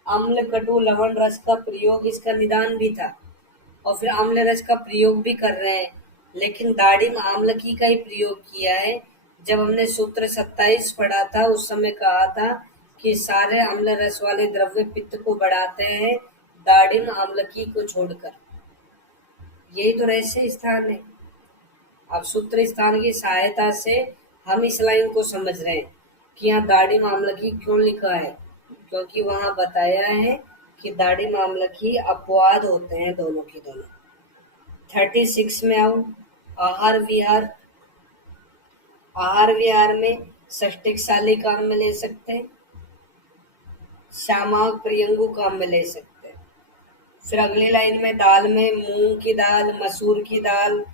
अम्ल कटु लवण रस का प्रयोग इसका निदान भी था, और फिर अम्ल रस का प्रयोग भी कर रहे हैं, लेकिन दाढ़िम आम्लकी का ही प्रयोग किया है। जब हमने सूत्र 27 पढ़ा था, उस समय कहा था कि सारे अम्ल रस वाले द्रव्य पित्त को बढ़ाते हैं, दाढ़िम आम्लकी को छोड़कर। यही तो रहस्य स्थान है। अब सूत्र स्थान की सहायता से हम इस लाइन को समझ रहे हैं कि यहाँ दाढ़िम आम्लकी क्यों लिखा है, क्योंकि वहां बताया है कि दाढ़िम आम्लकी अपवाद होते हैं दोनों के दोनों। 36 में आओ, आहार विहार। आहार विहार में षष्टिक शाली काम में ले सकते हैं, श्यामाक प्रियंगु काम में ले सकते हैं। फिर अगली लाइन में दाल में मूंग की दाल, मसूर की दाल,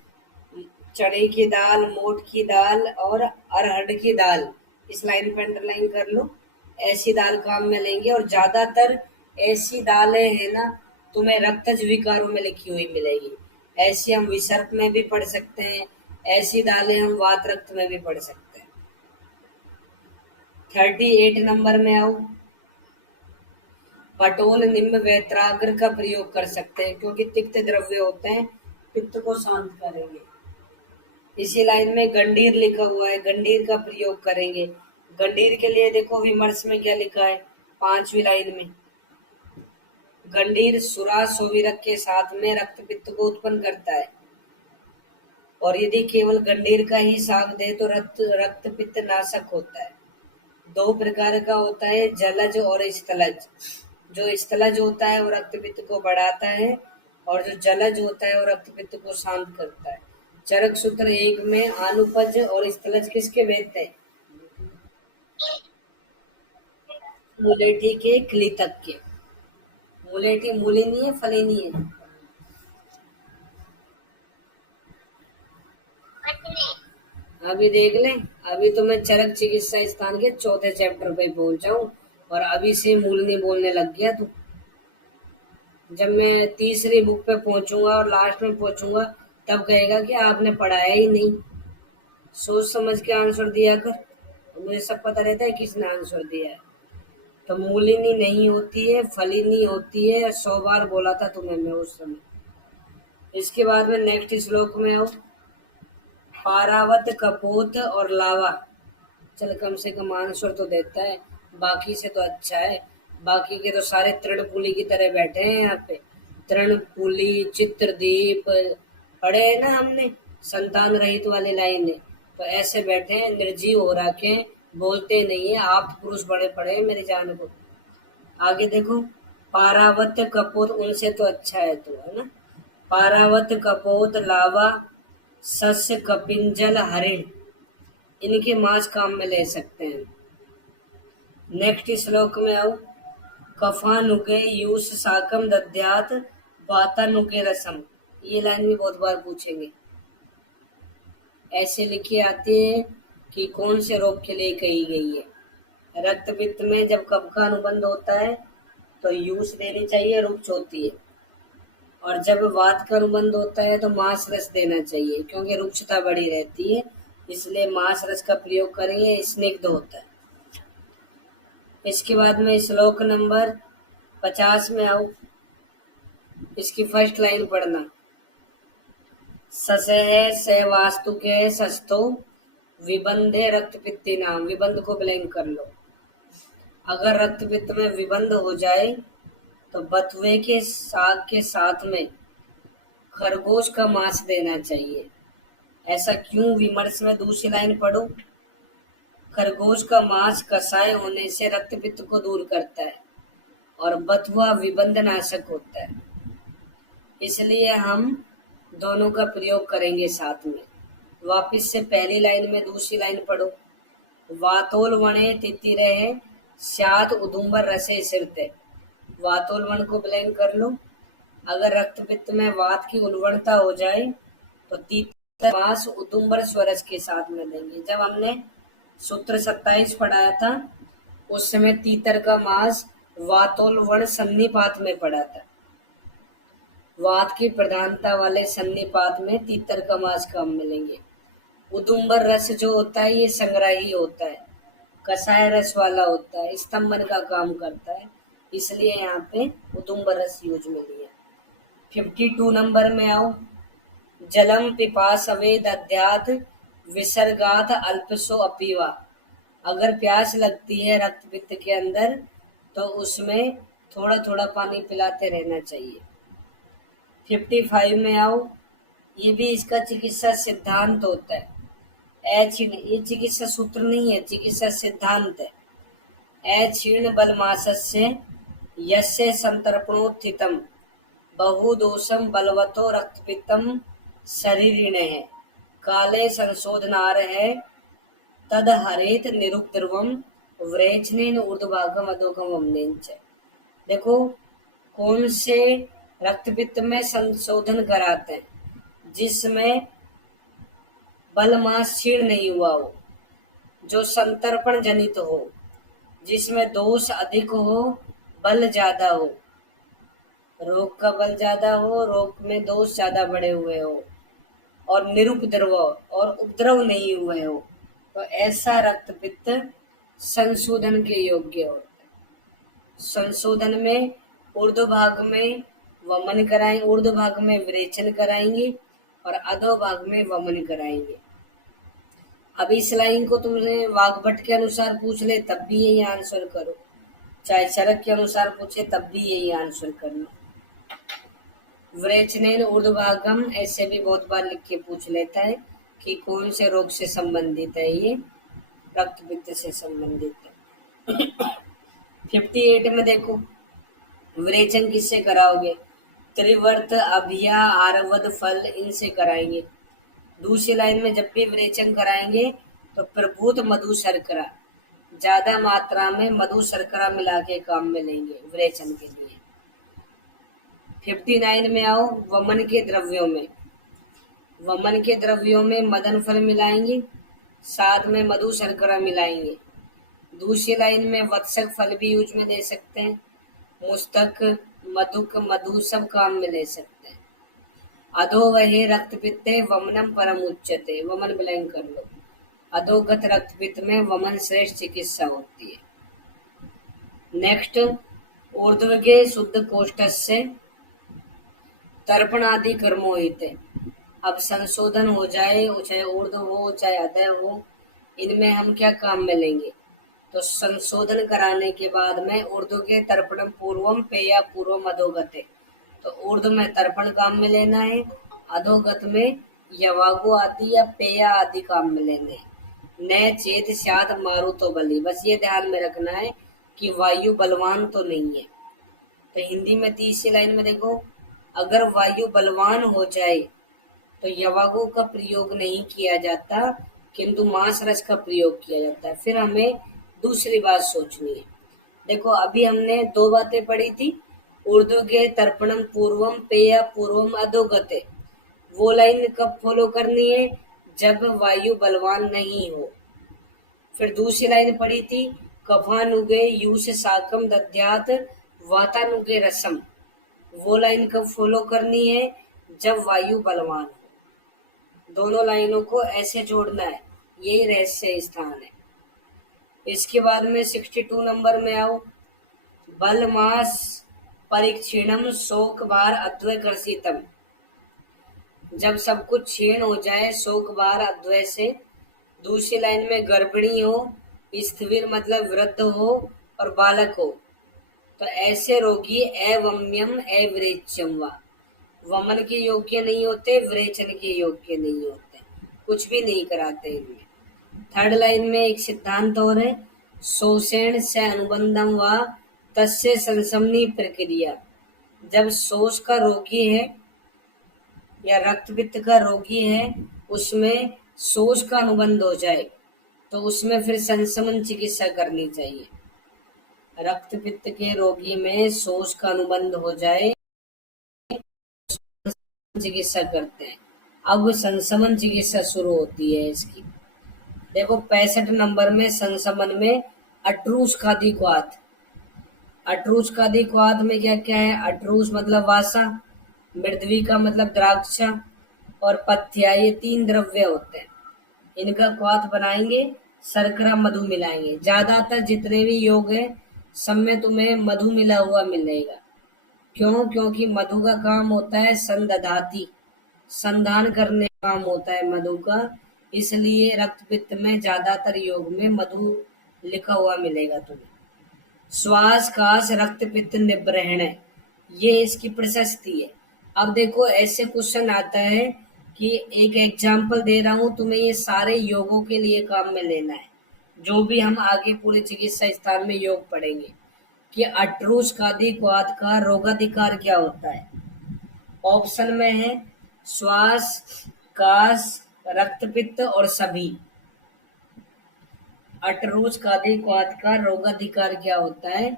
चने की दाल, मोठ की दाल और अरहर की दाल, इस लाइन पे अंडरलाइन कर लो। ऐसी दाल काम में लेंगे, और ज्यादातर ऐसी दालें हैं ना, तुम्हें रक्तज विकारों में लिखी हुई मिलेगी। ऐसी हम विसर्प में भी पढ़ सकते हैं, ऐसी दालें हम वात रक्त में भी पढ़ सकते हैं। 38 नंबर में आओ, पटोल, निम्ब, वेत्राग्र का प्रयोग कर सकते हैं, क्योंकि तिक्त द्रव्य होते हैं, पित्त को शांत करेंगे। इसी लाइन में गंडीर लिखा हुआ है, गंडीर का प्रयोग करेंगे। गंडीर के लिए देखो विमर्श में क्या लिखा है, 5वीं लाइन में, गंडीर सुरा सोविरक के साथ में रक्त पित्त को उत्पन्न करता है, और यदि केवल गंडीर का ही साग दे तो रक्त पित्त नाशक होता है। 2 प्रकार का होता है, जलज और स्थलज। जो स्थलज होता है वो रक्त पित्त को बढ़ाता है, और जो जलज होता है वो रक्त पित्त को शांत करता है। चरक सूत्र 1 में अनुपज और स्थलज किसके भेद थे? मुलेठी के, क्लितक के। मुलेठी मूलिनी है, फलिनी है? अभी देख ले, अभी तो मैं चरक चिकित्सा स्थान के 4थे चैप्टर पे पहुंचा हूँ, और अभी से मूलनी बोलने लग गया तू। जब मैं तीसरी बुक पे पहुंचूंगा और लास्ट में पहुंचूंगा, तब कहेगा कि आपने पढ़ाया ही नहीं। सोच समझ के आंसर दिया कर, मुझे सब पता रहता है किसने आंसर दिया है। तो मूलिनी नहीं होती है, फलिनी होती है, 100 बार बोला था तुम्हें मैं उस समय। इसके बाद में नेक्स्ट श्लोक में हो, पारावत, कपोत और लावा। चल कम से कम आंसर तो देता है, बाकी से तो अच्छा है। बाकी के तो सारे तृणपुली की तरह बैठे हैं यहाँ पे। तृणपुली, चित्रदीप पढ़े हैं ना हमने, संतान रहित वाली लाइन है। तो ऐसे बैठे हैं, निर्जीव हो रखे हैं, बोलते नहीं है। आप पुरुष बड़े पड़े हैं मेरी जान को। आगे देखो, पारावत, कपोत, उनसे तो अच्छा है तो, है ना। पारावत, कपोत, लावा, सस्य, कपिंजल, हरिण, इनके मांस काम में ले सकते हैं। नेक्स्ट श्लोक में आओ, कफानुके यूस साकम दध्यात वातानुके रसम। ये लाइन भी बहुत बार पूछेंगे। ऐसे लिखी आती है कि कौन से रोग के लिए कही गई है। रक्त पित्त में जब कफ का अनुबंध होता है तो यूस देनी चाहिए, रुक्ष होती है। और जब वात का अनुबंध होता है तो मांस रस देना चाहिए, क्योंकि रुक्षता बड़ी रहती है, इसलिए मांस रस का प्रयोग करेंगे, स्निग्ध होता है। इसके बाद में श्लोक नंबर 50 में आओ। इसकी फर्स्ट लाइन पढ़ना। ससह से वास्तु के सस्तो विबंधे रक्त पित्ती नाम। विबंध को ब्लैंक कर लो। अगर रक्त पित्त में विबंध हो जाए तो बथुए के साग के साथ में खरगोश का मांस देना चाहिए। ऐसा क्यों? विमर्श में दूसरी लाइन पढ़ो। खरगोश का मांस कसाय होने से रक्त पित्त को दूर करता है और बथुआ विबंध नाशक होता है, इसलिए हम दोनों का प्रयोग करेंगे साथ में। वापिस से पहली लाइन में दूसरी लाइन पढ़ो। वातोल वणे तितिरे स्यात उदुम्बर रसे सिरते। वातोल वन को ब्लैंक कर लो। अगर रक्त पित्त में वात की उल्वणता हो जाए तो तीतर मांस उदुम्बर स्वरस के साथ में देंगे। जब हमने सूत्र 27 पढ़ाया था उस समय तीतर का मांस वातोल वण सन्निपात में पड़ा था। वात की प्रधानता वाले सन्निपात में तीतर का मांस कम मिलेंगे। उदुम्बर रस जो होता है ये संग्राही होता है, कसाय रस वाला होता है, स्तंभन का काम करता है, इसलिए यहाँ पे उदुम्बर रस यूज में लिया। 52 नंबर में आओ। जलम पिपास अवेद अध्यात विसर्गात अल्पसो अपीवा। अगर प्यास लगती है रक्त पित्त के अंदर तो उसमें थोड़ा थोड़ा पानी पिलाते रहना चाहिए। 55 में आओ। ये भी इसका चिकित्सा सिद्धांत होता है। ये चिकित्सा सूत्र नहीं है, चिकित्सा सिद्धांत है। क्षीण बलमासस्य यस्य संतर्पणोत्थितम बहुदोषम बलवतो रक्तपित्तम शरीरिणे काले संशोधनार है तद हरेत निरुक्तर्वम व्रेचनेन ऊर्ध्वभागम अधोगम अम्लेंच। देखो कौन से रक्तपित्त में संशोधन कराते हैं? जिसमें बल मास क्षीण नहीं हुआ हो, जो संतर्पण जनित हो, जिसमें दोष अधिक हो, बल ज्यादा हो, रोग का बल ज्यादा हो, रोग में दोष ज्यादा बढ़े हुए हो और निरुपद्रव और उपद्रव नहीं हुए हो, तो ऐसा रक्तपित्त संशोधन के योग्य होता है। संशोधन में ऊर्ध्व भाग में वमन कराएंगे, ऊर्ध्व भाग में विरेचन कराएंगे और अधो भाग में वमन कराएंगे। अब इस लाइन को तुमने वाग्भट के अनुसार पूछ ले तब भी यही आंसर करो, चाहे चरक के अनुसार पूछे तब भी यही आंसर करना। व्रेचनेन ऊर्ध्वभागम ऐसे भी बहुत बार लिख के पूछ लेता है कि कौन से रोग से संबंधित है, ये रक्तपित्त से संबंधित है। 58 में देखो, विरेचन किससे कराओगे? त्रिवर्त अभिया आरवद फल इनसे कराएंगे। दूसरी लाइन में जब भी विरेचन कराएंगे तो प्रभूत मधु शर्करा, ज्यादा मात्रा में मधु शर्करा मिला के काम में लेंगे विरेचन के लिए। 59 में आओ। वमन के द्रव्यों में, वमन के द्रव्यों में मदन फल मिलाएंगे, साथ में मधु शर्करा मिलाएंगे। दूसरी लाइन में वत्सक फल भी यूज में दे सकते हैं, मुस्तक मधुक मधु सब काम में ले सकते हैं। अधो वहे रक्तपित्ते वमनम परम उच्चते। वमन ब्लैंक कर लो। अधोगत रक्तपित्त में वमन श्रेष्ठ चिकित्सा होती है। नेक्स्ट, ऊर्ध्वगे शुद्ध कोष्ठ से तर्पण आदि कर्मो हिते। अब संशोधन हो जाए, चाहे ऊर्ध्व हो चाहे अधय हो, इनमें हम क्या काम में लेंगे? तो संशोधन कराने के बाद में ऊर्ध्व के तर्पणम पूर्वम पेया पूर्वम अधोगते, तो ऊर्ध्व में तर्पण काम में लेना है, अधोगत में यवागो आदि या पेया आदि काम में लेने हैं। न चेत स्याद मारू तो बली, बस ये ध्यान में रखना है कि वायु बलवान तो नहीं है। तो हिंदी में तीसरी लाइन में देखो, अगर वायु बलवान हो जाए तो यवागो का प्रयोग नहीं किया जाता, किंतु मांस रस का प्रयोग किया जाता है। फिर हमें दूसरी बात सोचनी है। देखो अभी हमने दो बातें पढ़ी थी, ऊर्ध्वगे तर्पणम पूर्वम पेया पूर्वम अधोगते। वो लाइन कब फॉलो करनी है? जब वायु बलवान नहीं हो। फिर दूसरी लाइन पढ़ी थी, कफानुगे यूस साकम दध्यात वातानुगे रसम। वो लाइन कब फॉलो करनी है? जब वायु बलवान हो। दोनों लाइनों को ऐसे जोड़ना है, यही रहस्य स्थान है। इसके बाद में 62 नंबर में आओ, बलमास परीक्षीणम शोक भार अद्वय कर्षितम। जब सब कुछ क्षीण हो जाए शोक भार अद्वय से। दूसरी लाइन में गर्भिणी हो, स्थिर मतलब वृद्ध हो और बालक हो, तो ऐसे रोगी अवम्यम अविरेच्यम वा, वमन के योग्य नहीं होते, विरेचन के योग्य नहीं होते, कुछ भी नहीं कराते इनमें। थर्ड लाइन में एक सिद्धांत और है, शोषण से अनुबंधम व तस्य संसमनी प्रक्रिया। जब शोष का रोगी है या रक्तपित्त का रोगी है, उसमें शोष का अनुबंध हो जाए तो उसमें फिर संसमन चिकित्सा करनी चाहिए। रक्तपित्त के रोगी में शोष का अनुबंध हो जाए, चिकित्सा करते हैं। अब संसमन चिकित्सा शुरू होती है इसकी। देखो 65 नंबर में संसमन में अट्रूस खादी क्वाथ। अट्रूस खादी क्वाथ में क्या क्या है? अट्रूस मतलब वासा, मृदवी का मतलब द्राक्षा और पथ्या, ये 3 द्रव्य होते हैं। इनका क्वाथ बनाएंगे, शर्करा मधु मिलाएंगे। ज्यादातर जितने भी योग है सब में तुम्हें मधु मिला हुआ मिलेगा। क्यों? क्योंकि मधु का काम होता है संदधाती, संधान करने का काम होता है मधु का, इसलिए रक्तपित्त में ज्यादातर योग में मधु लिखा हुआ मिलेगा तुम्हें। श्वास काश रक्तपित्त निब्रहण, ये इसकी प्रशस्ति है। अब देखो ऐसे क्वेश्चन आता है कि एक एग्जाम्पल दे रहा हूं तुम्हें, ये सारे योगों के लिए काम में लेना है, जो भी हम आगे पूरे चिकित्सा स्थान में योग पढ़ेंगे कि अट्रूस खादी क्वाथ का रोगाधिकार क्या होता है। ऑप्शन में है श्वास, काश, रक्तपित्त और सभी। अट्रूस खादी क्वाथ का रोगाधिकार क्या होता है?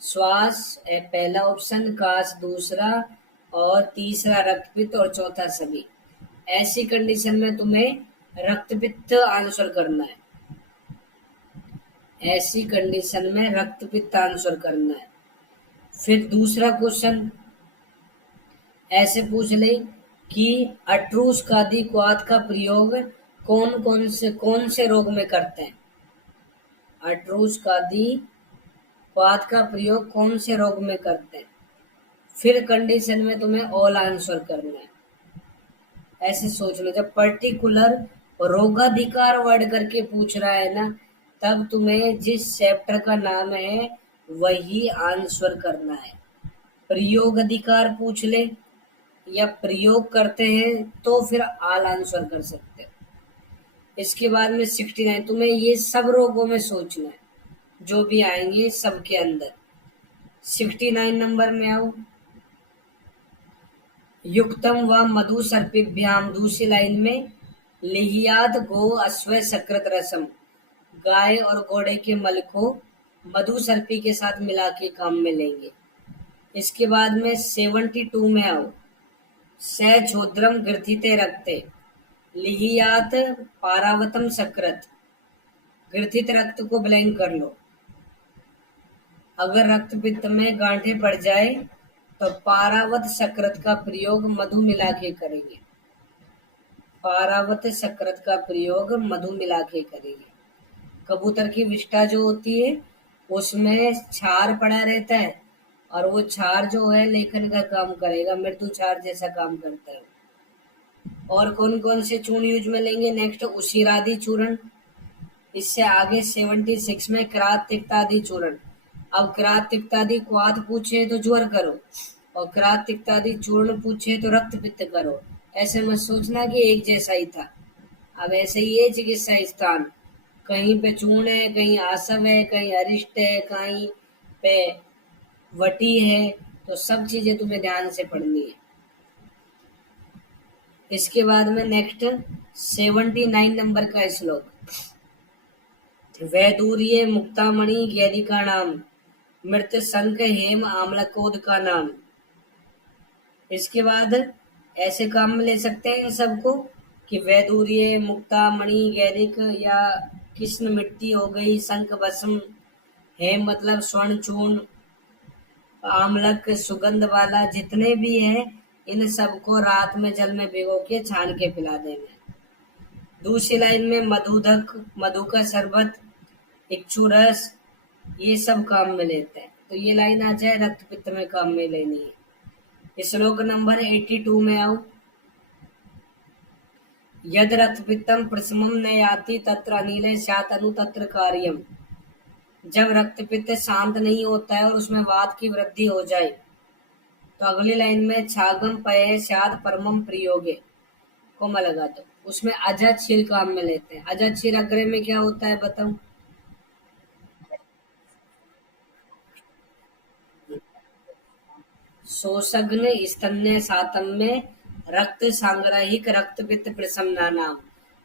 श्वास पहला ऑप्शन, काश दूसरा और तीसरा रक्तपित्त और चौथा सभी। ऐसी कंडीशन में तुम्हें रक्तपित्त आंसर करना है। ऐसी कंडीशन में रक्तपित्त आंसर करना है। फिर दूसरा क्वेश्चन ऐसे पूछ ले कि अट्रूस खादी क्वाथ का प्रयोग कौन से रोग में करते हैं? अट्रूस खादी क्वाथ का प्रयोग कौन से रोग में करते हैं? फिर कंडीशन में तुम्हें ऑल आंसर करना है। ऐसे सोच लो, जब पर्टिकुलर रोगाधिकार वर्ड करके पूछ रहा है ना, तब तुम्हें जिस चैप्टर का नाम है वही आंसर करना है। प्रयोग अधिकार पूछ ले या प्रयोग करते हैं तो फिर ऑल आंसर कर सकते हो। इसके बाद में 69, तुम्हें ये सब रोगों में सोचना है जो भी आएंगे सबके अंदर। 69 नंबर में आओ, युक्तम व मधु सर्पिभ्याम। दूसरी लाइन में लिहियात गो अश्व सकृत रसम, गाय और घोड़े के मल को मधु सर्पी के साथ मिला के काम में लेंगे। इसके बाद में 72 में आओ, सछोद्रम ग्रथिते रक्ते, लिहियात पारावतम सकृत। ग्रथित रक्त को ब्लैंक कर लो। अगर रक्तपित्त में गांठें पड़ जाए तो पारावत सकृत का प्रयोग मधु मिला के करेंगे। पारावत सकृत का प्रयोग मधु मिला के करेंगे। कबूतर की विष्ठा जो होती है उसमें क्षार पड़ा रहता है और वो क्षार जो है लेखन का काम करेगा, मृदु क्षार जैसा काम करता है। और कौन कौन से चूर्ण यूज में लेंगे? नेक्स्ट उशिरादि चूर्ण। इससे आगे 76 में क्रात तिक्तादि चूर्ण। अब क्रात तिक्तादि क्वाथ पूछे तो ज्वर करो और क्रात तिक्तादि चूर्ण पूछे तो रक्त पित्त करो। ऐसे मत सोचना कि एक जैसा ही था। अब ऐसे ही है चिकित्सा स्थान, कहीं पे चूर्ण है, कहीं आसव है, कहीं अरिष्ट है, कहीं पे वटी है, तो सब चीजें तुम्हें ध्यान से पढ़नी है। इसके बाद में नेक्स्ट 79 नंबर का श्लोक, वैदूर्य मुक्तामणि गैरी का नाम, मृत संक हेम आमलकोद का नाम। इसके बाद ऐसे काम में ले सकते हैं सबको कि वैदूर्य, मुक्तामणि, गैरिक या कृष्ण मिट्टी हो गई, शंख भस्म, हेम मतलब स्वर्ण चूर्ण, आमलक सुगंध वाला, जितने भी है इन सबको रात में जल में भिगो के छान के पिला देना। दूसरी लाइन में मधुधक, मधु का शरबत। इक्षुरस, ये सब काम में लेते हैं। तो ये लाइन आ जाए रक्त पित्त में काम में लेनी है। श्लोक नंबर 82 में आओ। यद रक्त पित्तम प्रशमम न याति तत्र अनिल स्यात् अनु तत्र कार्यम। जब रक्त पित्त शांत नहीं होता है और उसमें वात की वृद्धि हो जाए, तो अगली लाइन में छागम पय स्यात् परमम प्रयोगे कोमा लगा दो। उसमें अजा क्षीर काम में लेते हैं। अजा क्षीर अग्रे में क्या होता है बताओ। शोषग्न स्तन्य सातम्य रक्त सांग्राहिक रक्त पित्त प्रशमना नाम।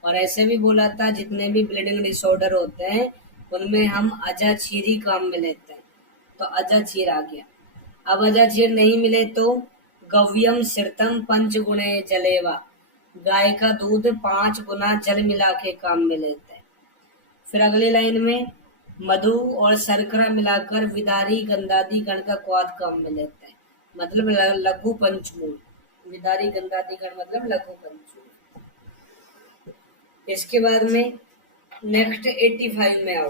और ऐसे भी बोला था जितने भी ब्लीडिंग डिसऑर्डर होते हैं उनमें हम अजाचीर ही काम में लेते हैं। तो अजाचीर आ गया। अब अजाचीर नहीं मिले तो गव्यम सिरतम पंच गुणे जलेवा, गाय का दूध 5 गुना जल मिला के काम में लेते हैं। फिर अगली लाइन में मधु और शर्करा मिलाकर विदारी गंधादि गण का क्वाद काम में लेते हैं, मतलब लघु पंचमूल। विदारी गंधादि गण मतलब लघु पंचमूल। इसके बाद में नेक्स्ट 85 में आओ।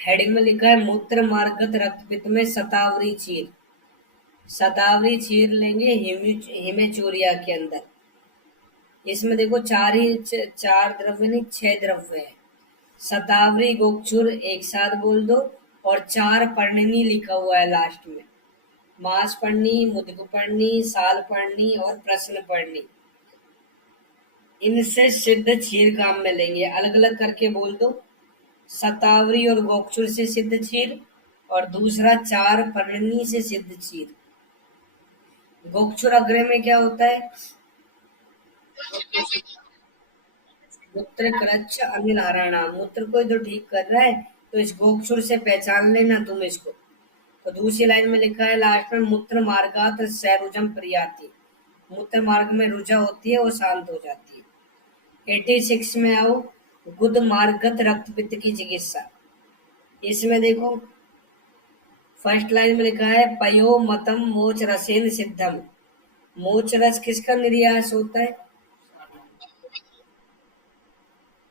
हेडिंग में लिखा है मूत्र मार्गत रक्त पित्त में शतावरी चीर। शतावरी चीर लेंगे हिमेचूरिया के अंदर। इसमें देखो चार द्रव्य नहीं 6 द्रव्य है। शतावरी गोक्षुर एक साथ बोल दो, और 4 पर्णिनी लिखा हुआ है लास्ट में। मास पर्णी, मुद्ग पर्णी, साल पर्णी और प्रश्न पर्णी। इनसे सिद्ध क्षीर काम में लेंगे। अलग अलग करके बोल दो। शतावरी और गोक्षुर से सिद्ध क्षीर, और दूसरा 4 पर्णी से सिद्ध क्षीर। गोक्षुर अग्र में क्या होता है? मूत्र कृच्छ अनिल हराणा। मूत्र को जो ठीक कर रहा है तो इस गोक्षुर से पहचान लेना तुम इसको। तो दूसरी लाइन में लिखा है लास्ट में मूत्र मार्गात सैरुजम प्रियाति। मूत्र मार्ग में रुजा होती है, वो शांत हो जाती है। 86 में आओ। गुद मार्गत रक्त पित्त की चिकित्सा। इसमें देखो फर्स्ट लाइन में लिखा है पयो मतम मोच रसेन सिद्धम। मोच रस किसका निर्यास होता है?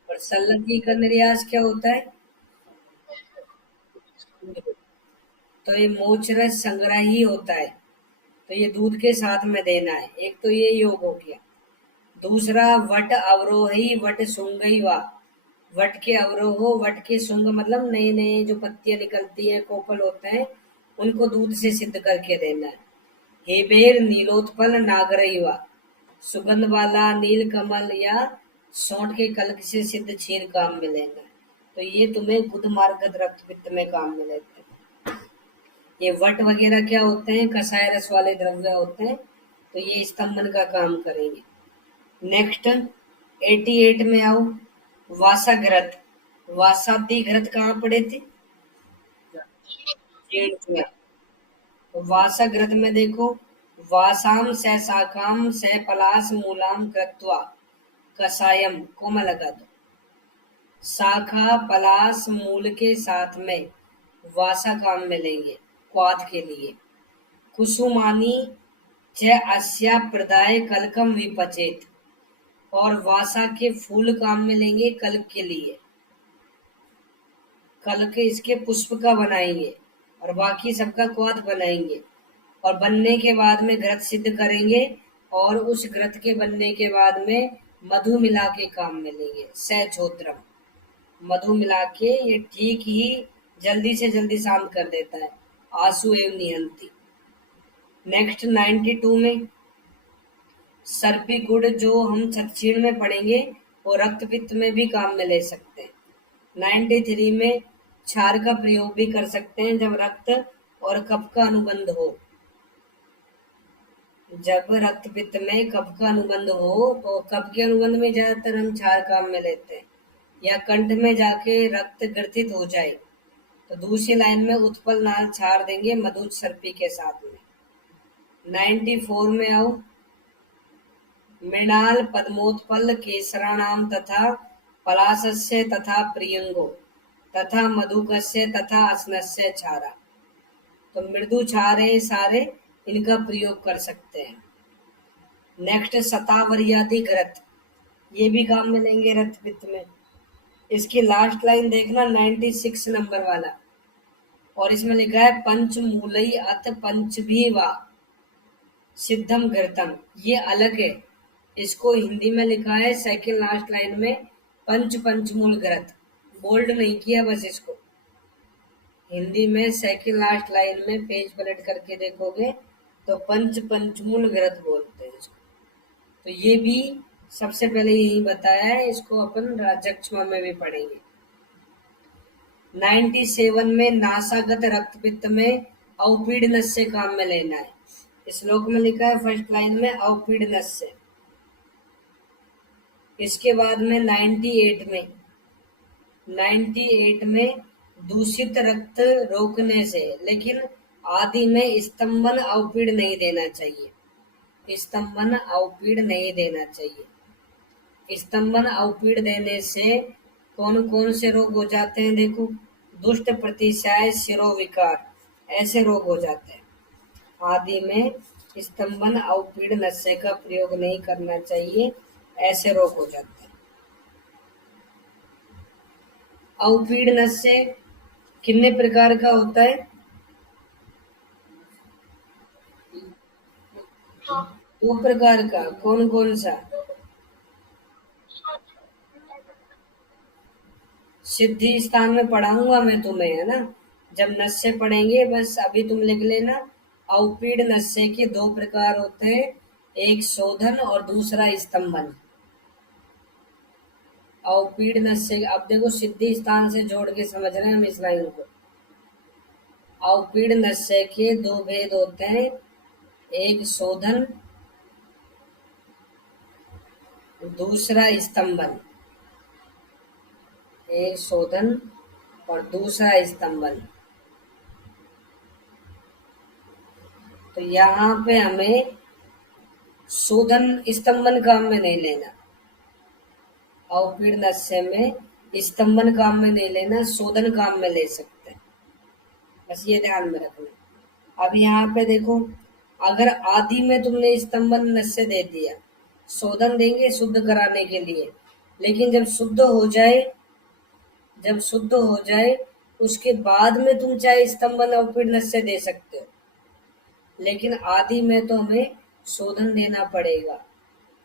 और सल्लकी का निर्यास क्या होता है? तो ये मोच रस संग्रह ही होता है, तो ये दूध के साथ में देना है। एक तो ये योग हो गया। दूसरा वट अवरोही वट सुंगई वा। वट के अवरोहो, वट के सुंग मतलब नए नए जो पत्तियां निकलती हैं, कोपल होते हैं, उनको दूध से सिद्ध करके देना है। हेबेर नीलोत्पल नागरई वा। सुगंध वाला नील कमल या सौंठ के कल्क से सिद्ध क्षीर काम में लेना है। तो ये तुम्हें गुद मार्गत रक्त पित्त में काम में लेते हैं। ये वट वगैरह क्या होते हैं? कसाय रस वाले द्रव्य होते हैं, तो ये स्तंभन का काम करेंगे। नेक्स्ट 88 में आओ। वासाघृत। वासातिघृत कहाँ पढ़े थे? जेठ में। तो वासाघृत में देखो वासाम से शाखाम से पलास मूलाम कृत्वा कसायम कोमा लगा दो। शाखा पलास मूल के साथ में वासा काम में लेंगे क्वाद के लिए। कुसुमानी च अस्या प्रदाय कलकम विपचेत। और वासा के फूल काम में लेंगे कल्क के लिए। कल्क इसके पुष्प का बनाएंगे और बाकी सबका क्वाद बनाएंगे, और बनने के बाद में घृत सिद्ध करेंगे, और उस घृत के बनने के बाद में मधु मिला के काम में लेंगे। सैछोत्रम मधु मिला के, ये ठीक ही जल्दी से जल्दी शांत कर देता है। आंसू एवं निहंती। नेक्स्ट 92 में सर्पी गुड़, जो हम छत्तीसगढ़ में पढ़ेंगे, वो रक्त पित्त में भी काम में ले सकते हैं। 93 में क्षार का प्रयोग भी कर सकते हैं जब रक्त और कफ का अनुबंध हो। जब रक्त पित्त में कफ का अनुबंध हो तो कफ के अनुबंध में ज्यादातर हम क्षार काम में लेते हैं, या कंठ में जाके रक्त ग्रथित हो जाए तो दूसरी लाइन में उत्पल नाल क्षार देंगे मधु सर्पी के साथ में। 94 में आओ। मृणाल पद्मोत्पल केसराणाम तथा पलासस्य तथा प्रियंगो तथा मधुकस्य तथा अस्नस्य क्षारा। तो मृदु क्षार है सारे, इनका प्रयोग कर सकते हैं। नेक्स्ट शतावरियादि घृत, ये भी काम में लेंगे रक्त पित्त में। इसकी लास्ट लाइन देखना 96 नंबर वाला, और इसमें लिखा है पंचमूलई अथ पंचभी वा सिद्धम घृतम, ये अलग है। इसको हिंदी में लिखा है सेकंड लास्ट लाइन में पंचमूल घृत, बोल्ड नहीं किया बस इसको। हिंदी में सेकंड लास्ट लाइन में पेज पलट करके देखोगे तो पंचमूल घृत बोलते हैं इसको। तो ये भी सबसे पहले यही बताया है, इसको अपन राजक्षमा में भी पढ़ेंगे। 97 में नासागत रक्तपित्त में अवपीड़नस से काम में लेना है। श्लोक में लिखा है फर्स्ट लाइन में अवपीड़नस से। इसके बाद में 98 में दूषित रक्त रोकने से, लेकिन आदि में स्तंभन अवपीड़ नहीं देना चाहिए। स्तंभन अवपीड़ नहीं देना चाहिए। स्तंभन अवपीड़ देने से कौन कौन से रोग हो जाते हैं देखो, दुष्ट प्रतिशय शिरोविकार, ऐसे रोग हो जाते हैं। आदि में स्तंभन अवपीड़ नशे का प्रयोग नहीं करना चाहिए, ऐसे रोग हो जाते हैं। अवपीड़ नशे कितने प्रकार का होता है? दो प्रकार का, कौन कौन सा? सिद्धि स्थान में पढ़ाऊंगा मैं तुम्हें, है ना, जब नशे पढ़ेंगे, बस अभी तुम लिख लेना। अवपीड़ नशे के दो प्रकार होते हैं, एक शोधन और दूसरा स्तंभन। अवपीड़ नशे, अब देखो सिद्धि स्थान से जोड़ के समझ रहे हैं हम इस लाइन को। अवपीड़ नशे के दो भेद होते हैं, एक शोधन, दूसरा स्तंभन। एक शोधन और दूसरा स्तंभन। तो यहाँ पे हमें शोधन स्तंभन काम में नहीं लेना। अवपीड़ नशे में स्तंभन काम में नहीं लेना, शोधन काम में ले सकते हैं, बस ये ध्यान में रखना। अब यहाँ पे देखो, अगर आदि में तुमने स्तंभन नशे दे दिया, शोधन देंगे शुद्ध कराने के लिए, लेकिन जब शुद्ध हो जाए उसके बाद में तुम चाहे स्तंभन अवपीड़ नशे दे सकते हो, लेकिन आदि में तो हमें शोधन देना पड़ेगा।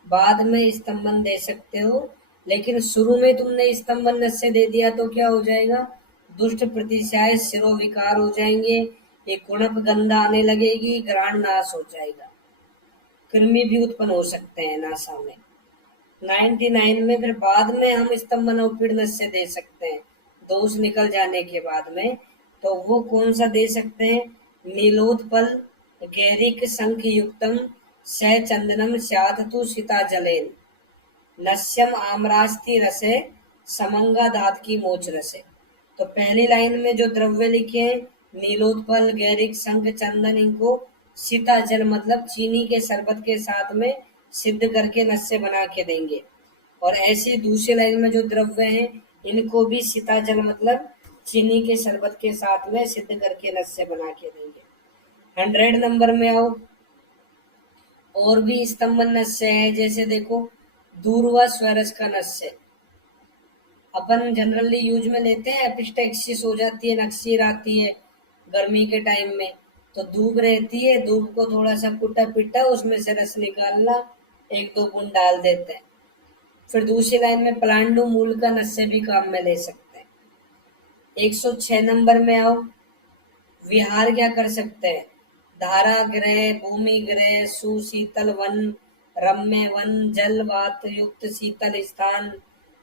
बाद में स्तंभन दे सकते हो, लेकिन शुरू में तुमने स्तंभन नशे दे दिया तो क्या हो जाएगा, दुष्ट प्रतिशय शिरोविकार हो जाएंगे, ये कुणप गंधा आने लगेगी, ग्रहण नाश हो जाएगा, कृमि भी उत्पन्न हो सकते हैं नासा में। 99 में फिर बाद में हम स्तंभन अवपीड़ नशे दे सकते हैं, दोष निकल जाने के बाद में। तो वो कौन सा दे सकते हैं, नीलोत्पल गैरिक शंख युक्तम स चंदनम स्यादतु सीता जलेन नश्यम आम्रास्ति रसे समंगा दात की मोच रसे। तो पहली लाइन में जो द्रव्य लिखे हैं, नीलोत्पल गैरिक शंख चंदन, इनको सीता जल मतलब चीनी के शरबत के साथ में सिद्ध करके नशे बना के देंगे। और ऐसे दूसरी लाइन में जो द्रव्य हैं, इनको भी सीता जल मतलब चीनी के शरबत के साथ में सिद्ध करके नशे बना के देंगे। 100 नंबर में आओ, और भी स्तंभन नशे है, जैसे देखो दूर्वा स्वरस का नशे अपन जनरली यूज में लेते हैं, एपिस्टेक्सिस हो जाती है, नक्सीर आती है गर्मी के टाइम में, तो दूब रहती है, दूब को थोड़ा सा कुटा पिटा उसमें से रस निकालना, एक दो बूंद डाल देते हैं। फिर दूसरी लाइन में पलांडु मूल का नशे भी काम में ले सकते हैं। 106 नंबर में आओ, विहार क्या कर सकते हैं, धारा ग्रह, भूमि ग्रह, सुशीतल वन, रम्य वन, जल वात युक्त शीतल स्थान,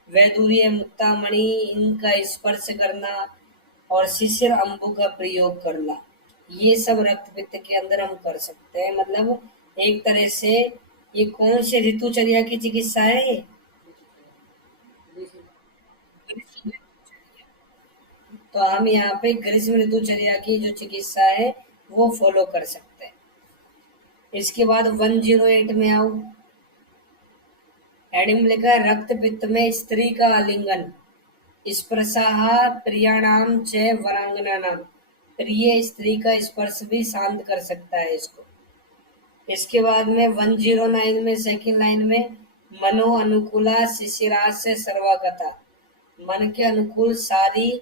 वैदुर्य मुक्तामणि, इनका स्पर्श करना और शिशिर अम्बु का प्रयोग करना, ये सब रक्त पित्त के अंदर हम कर सकते हैं। मतलब एक तरह से ये कौन से ऋतुचर्या की चिकित्सा है ये, तो हम यहाँ पे ग्रीष्म ऋतुचर्या की जो चिकित्सा है वो फॉलो कर सकते हैं। इसके बाद 108 में आओ, हेडिंग में लिखा है रक्त पित्त में स्त्री का आलिंगन, स्पर्शाः प्रियाणाम च वरांगनानाम, प्रिय स्त्री का स्पर्श भी शांत कर सकता है इसको। इसके बाद में 109 में सेकंड लाइन में मनो अनुकूला शिशिरास्य सर्वागता, मन के अनुकूल सारी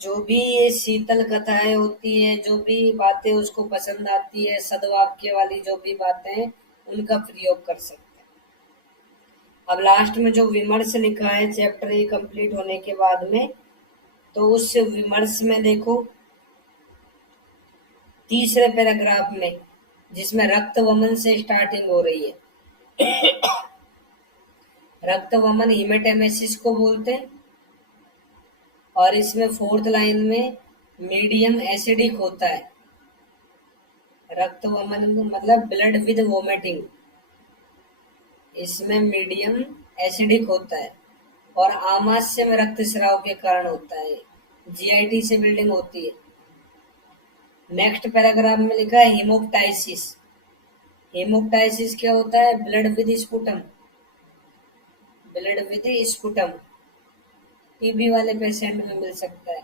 जो भी ये शीतल कथाएं होती है, जो भी बातें उसको पसंद आती है, सदवाक्य वाली जो भी बातें हैं, उनका प्रयोग कर सकते हैं। अब लास्ट में जो विमर्श लिखा है चैप्टर ये कंप्लीट होने के बाद में, तो उस विमर्श में देखो तीसरे पैराग्राफ में, जिसमें रक्त वमन से स्टार्टिंग हो रही है। रक्त वमन हिमेटेमेसिस को बोलते हैं, और इसमें फोर्थ लाइन में मीडियम एसिडिक होता है। रक्त वमन मतलब ब्लड विद वोमिटिंग, इसमें मीडियम एसिडिक होता है और आमाशय में रक्तस्राव के कारण होता है। जीआईटी से बिल्डिंग होती है। नेक्स्ट पैराग्राफ में लिखा है हिमोप्टाइसिस। हिमोप्टाइसिस क्या होता है? Blood with sputum, blood with sputum, TB वाले पेशेंट में मिल सकता है।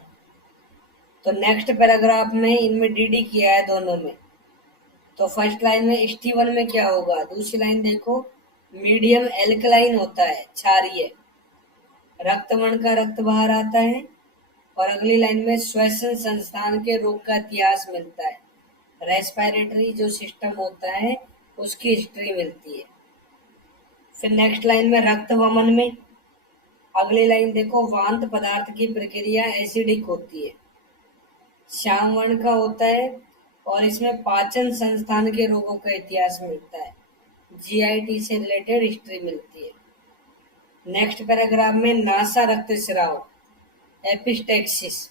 तो नेक्स्ट पैराग्राफ में इनमें डीडी किया है दोनों में। तो फर्स्ट लाइन में St1 में क्या होगा, दूसरी लाइन देखो, मीडियम एल्कलाइन होता है, क्षारीय, रक्तवर्ण का रक्त बाहर आता है। और अगली लाइन में श्वसन संस्थान के रोग का इतिहास मिलता है, रेस्पिरेटरी जो सिस्टम होता है उसकी हिस्ट्री मिलती है। फिर नेक्स्ट लाइन में रक्त वमन में अगली लाइन देखो, वांत पदार्थ की प्रक्रिया एसिडिक होती है, श्याम वर्ण का होता है और इसमें पाचन संस्थान के रोगों का इतिहास मिलता है, जीआईटी से रिलेटेड हिस्ट्री मिलती है। नेक्स्ट पैराग्राफ में नासा रक्तस्राव, एपिस्टेक्सिस।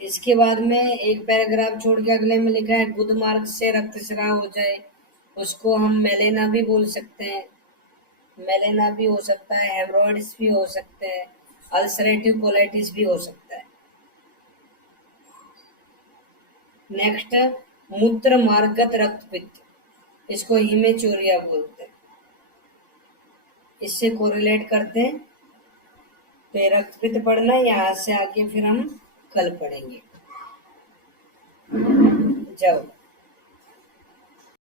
इसके बाद में एक पैराग्राफ छोड़ के अगले में लिखा है गुद मार्ग से रक्तस्राव हो जाए, उसको हम मेलेना भी बोल सकते हैं, मेलेना भी हो सकता है, हेमरोइड्स भी हो सकते हैं, अल्सरेटिव कोलाइटिस भी हो सकता है। नेक्स्ट मूत्र मार्गत रक्तपित्त, इसको हीमेचूरिया बोलते हैं, इससे कोरिलेट करते हैं। तो रक्तपित्त पढ़ना, यहाँ से आगे फिर हम कल पढ़ेंगे। जाओ।